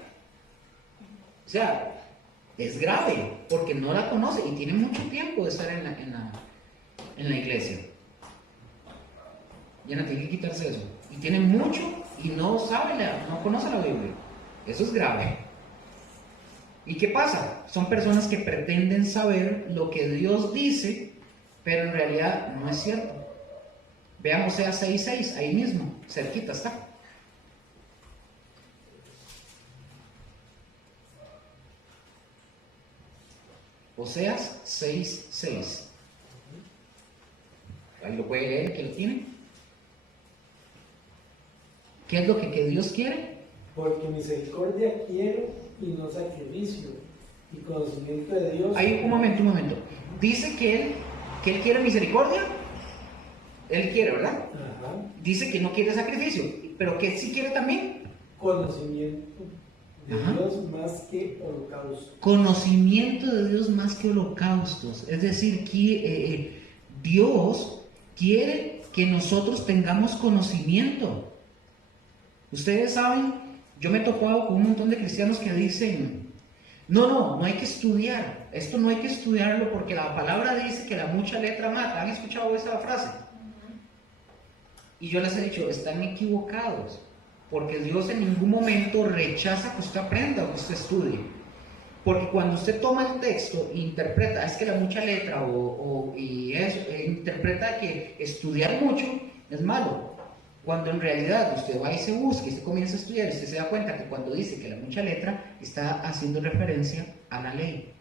O sea, es grave, porque no la conoce y tiene mucho tiempo de estar en la iglesia. Ya no tiene que quitarse eso. Y tiene mucho y no conoce la Biblia. Eso es grave. ¿Y qué pasa? Son personas que pretenden saber lo que Dios dice, pero en realidad no es cierto. Veamos Oseas 6:6, ahí mismo, cerquita está. Oseas 6:6. Ahí lo puede leer, que lo tiene. ¿Qué es lo que Dios quiere? Porque misericordia quiere y no sacrificio, y conocimiento de Dios. Ahí, un momento. Dice que él quiere misericordia Él quiere, ¿verdad? Ajá. Dice que no quiere sacrificio, pero que sí quiere también Conocimiento de Ajá. Dios más que holocausto. conocimiento de Dios más que holocaustos. Es decir, que Dios quiere que nosotros tengamos conocimiento. Ustedes saben, yo me he topado con un montón de cristianos que dicen, no hay que estudiar, esto no hay que estudiarlo porque la palabra dice que la mucha letra mata. ¿Han escuchado esa frase? Y yo les he dicho, están equivocados, porque Dios en ningún momento rechaza que usted aprenda o que usted estudie. Porque cuando usted toma el texto e interpreta, es que la mucha letra interpreta que estudiar mucho es malo. Cuando en realidad usted va y se busca y se comienza a estudiar y usted se da cuenta que cuando dice que la mucha letra está haciendo referencia a la ley.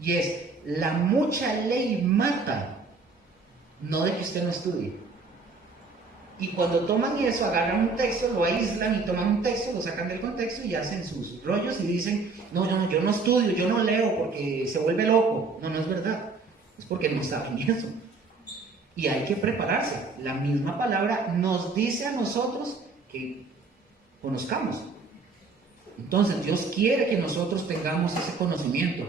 Y es, la mucha ley mata, no de que usted no estudie. Y cuando toman eso, agarran un texto, lo aíslan y toman un texto, lo sacan del contexto y hacen sus rollos y dicen, no, yo no estudio, yo no leo porque se vuelve loco. No es verdad, es porque no saben eso. Y hay que prepararse. La misma palabra nos dice a nosotros que conozcamos. Entonces Dios quiere que nosotros tengamos ese conocimiento.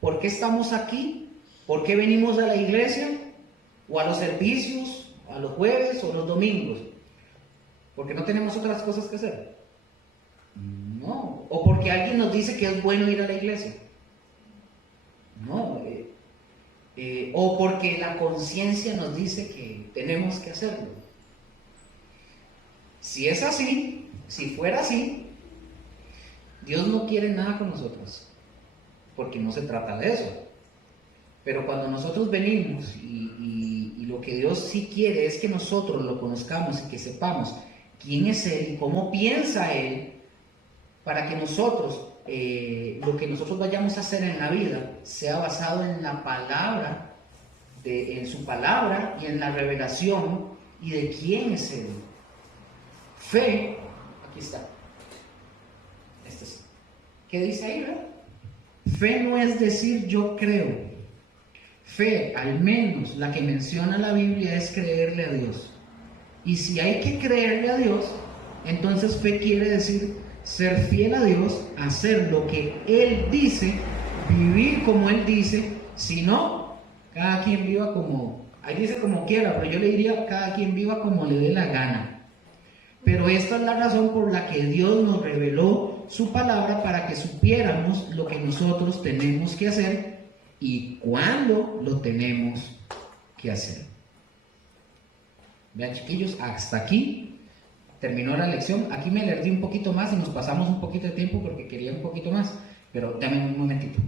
¿Por qué estamos aquí? ¿Por qué venimos a la iglesia? ¿O a los servicios? ¿A los jueves o los domingos? ¿Porque no tenemos otras cosas que hacer? No. ¿O porque alguien nos dice que es bueno ir a la iglesia? No. O porque la conciencia nos dice que tenemos que hacerlo. Si es así, si fuera así, Dios no quiere nada con nosotros, porque no se trata de eso. Pero cuando nosotros venimos y lo que Dios sí quiere es que nosotros lo conozcamos y que sepamos quién es Él y cómo piensa Él, para que nosotros, lo que nosotros vayamos a hacer en la vida, sea basado en la palabra, en su palabra y en la revelación y de quién es Él. Fe, aquí está. ¿Qué dice ahí, verdad? Fe no es decir yo creo. Fe, al menos la que menciona la Biblia, es creerle a Dios. Y si hay que creerle a Dios, entonces fe quiere decir ser fiel a Dios, hacer lo que Él dice, vivir como Él dice. Si no, cada quien viva como, ahí dice como quiera, pero yo le diría cada quien viva como le dé la gana. Pero esta es la razón por la que Dios nos reveló su palabra, para que supiéramos lo que nosotros tenemos que hacer y cuándo lo tenemos que hacer. Vean, chiquillos, hasta aquí terminó la lección. Aquí me alerté un poquito más y nos pasamos un poquito de tiempo porque quería un poquito más, pero dame un momentito.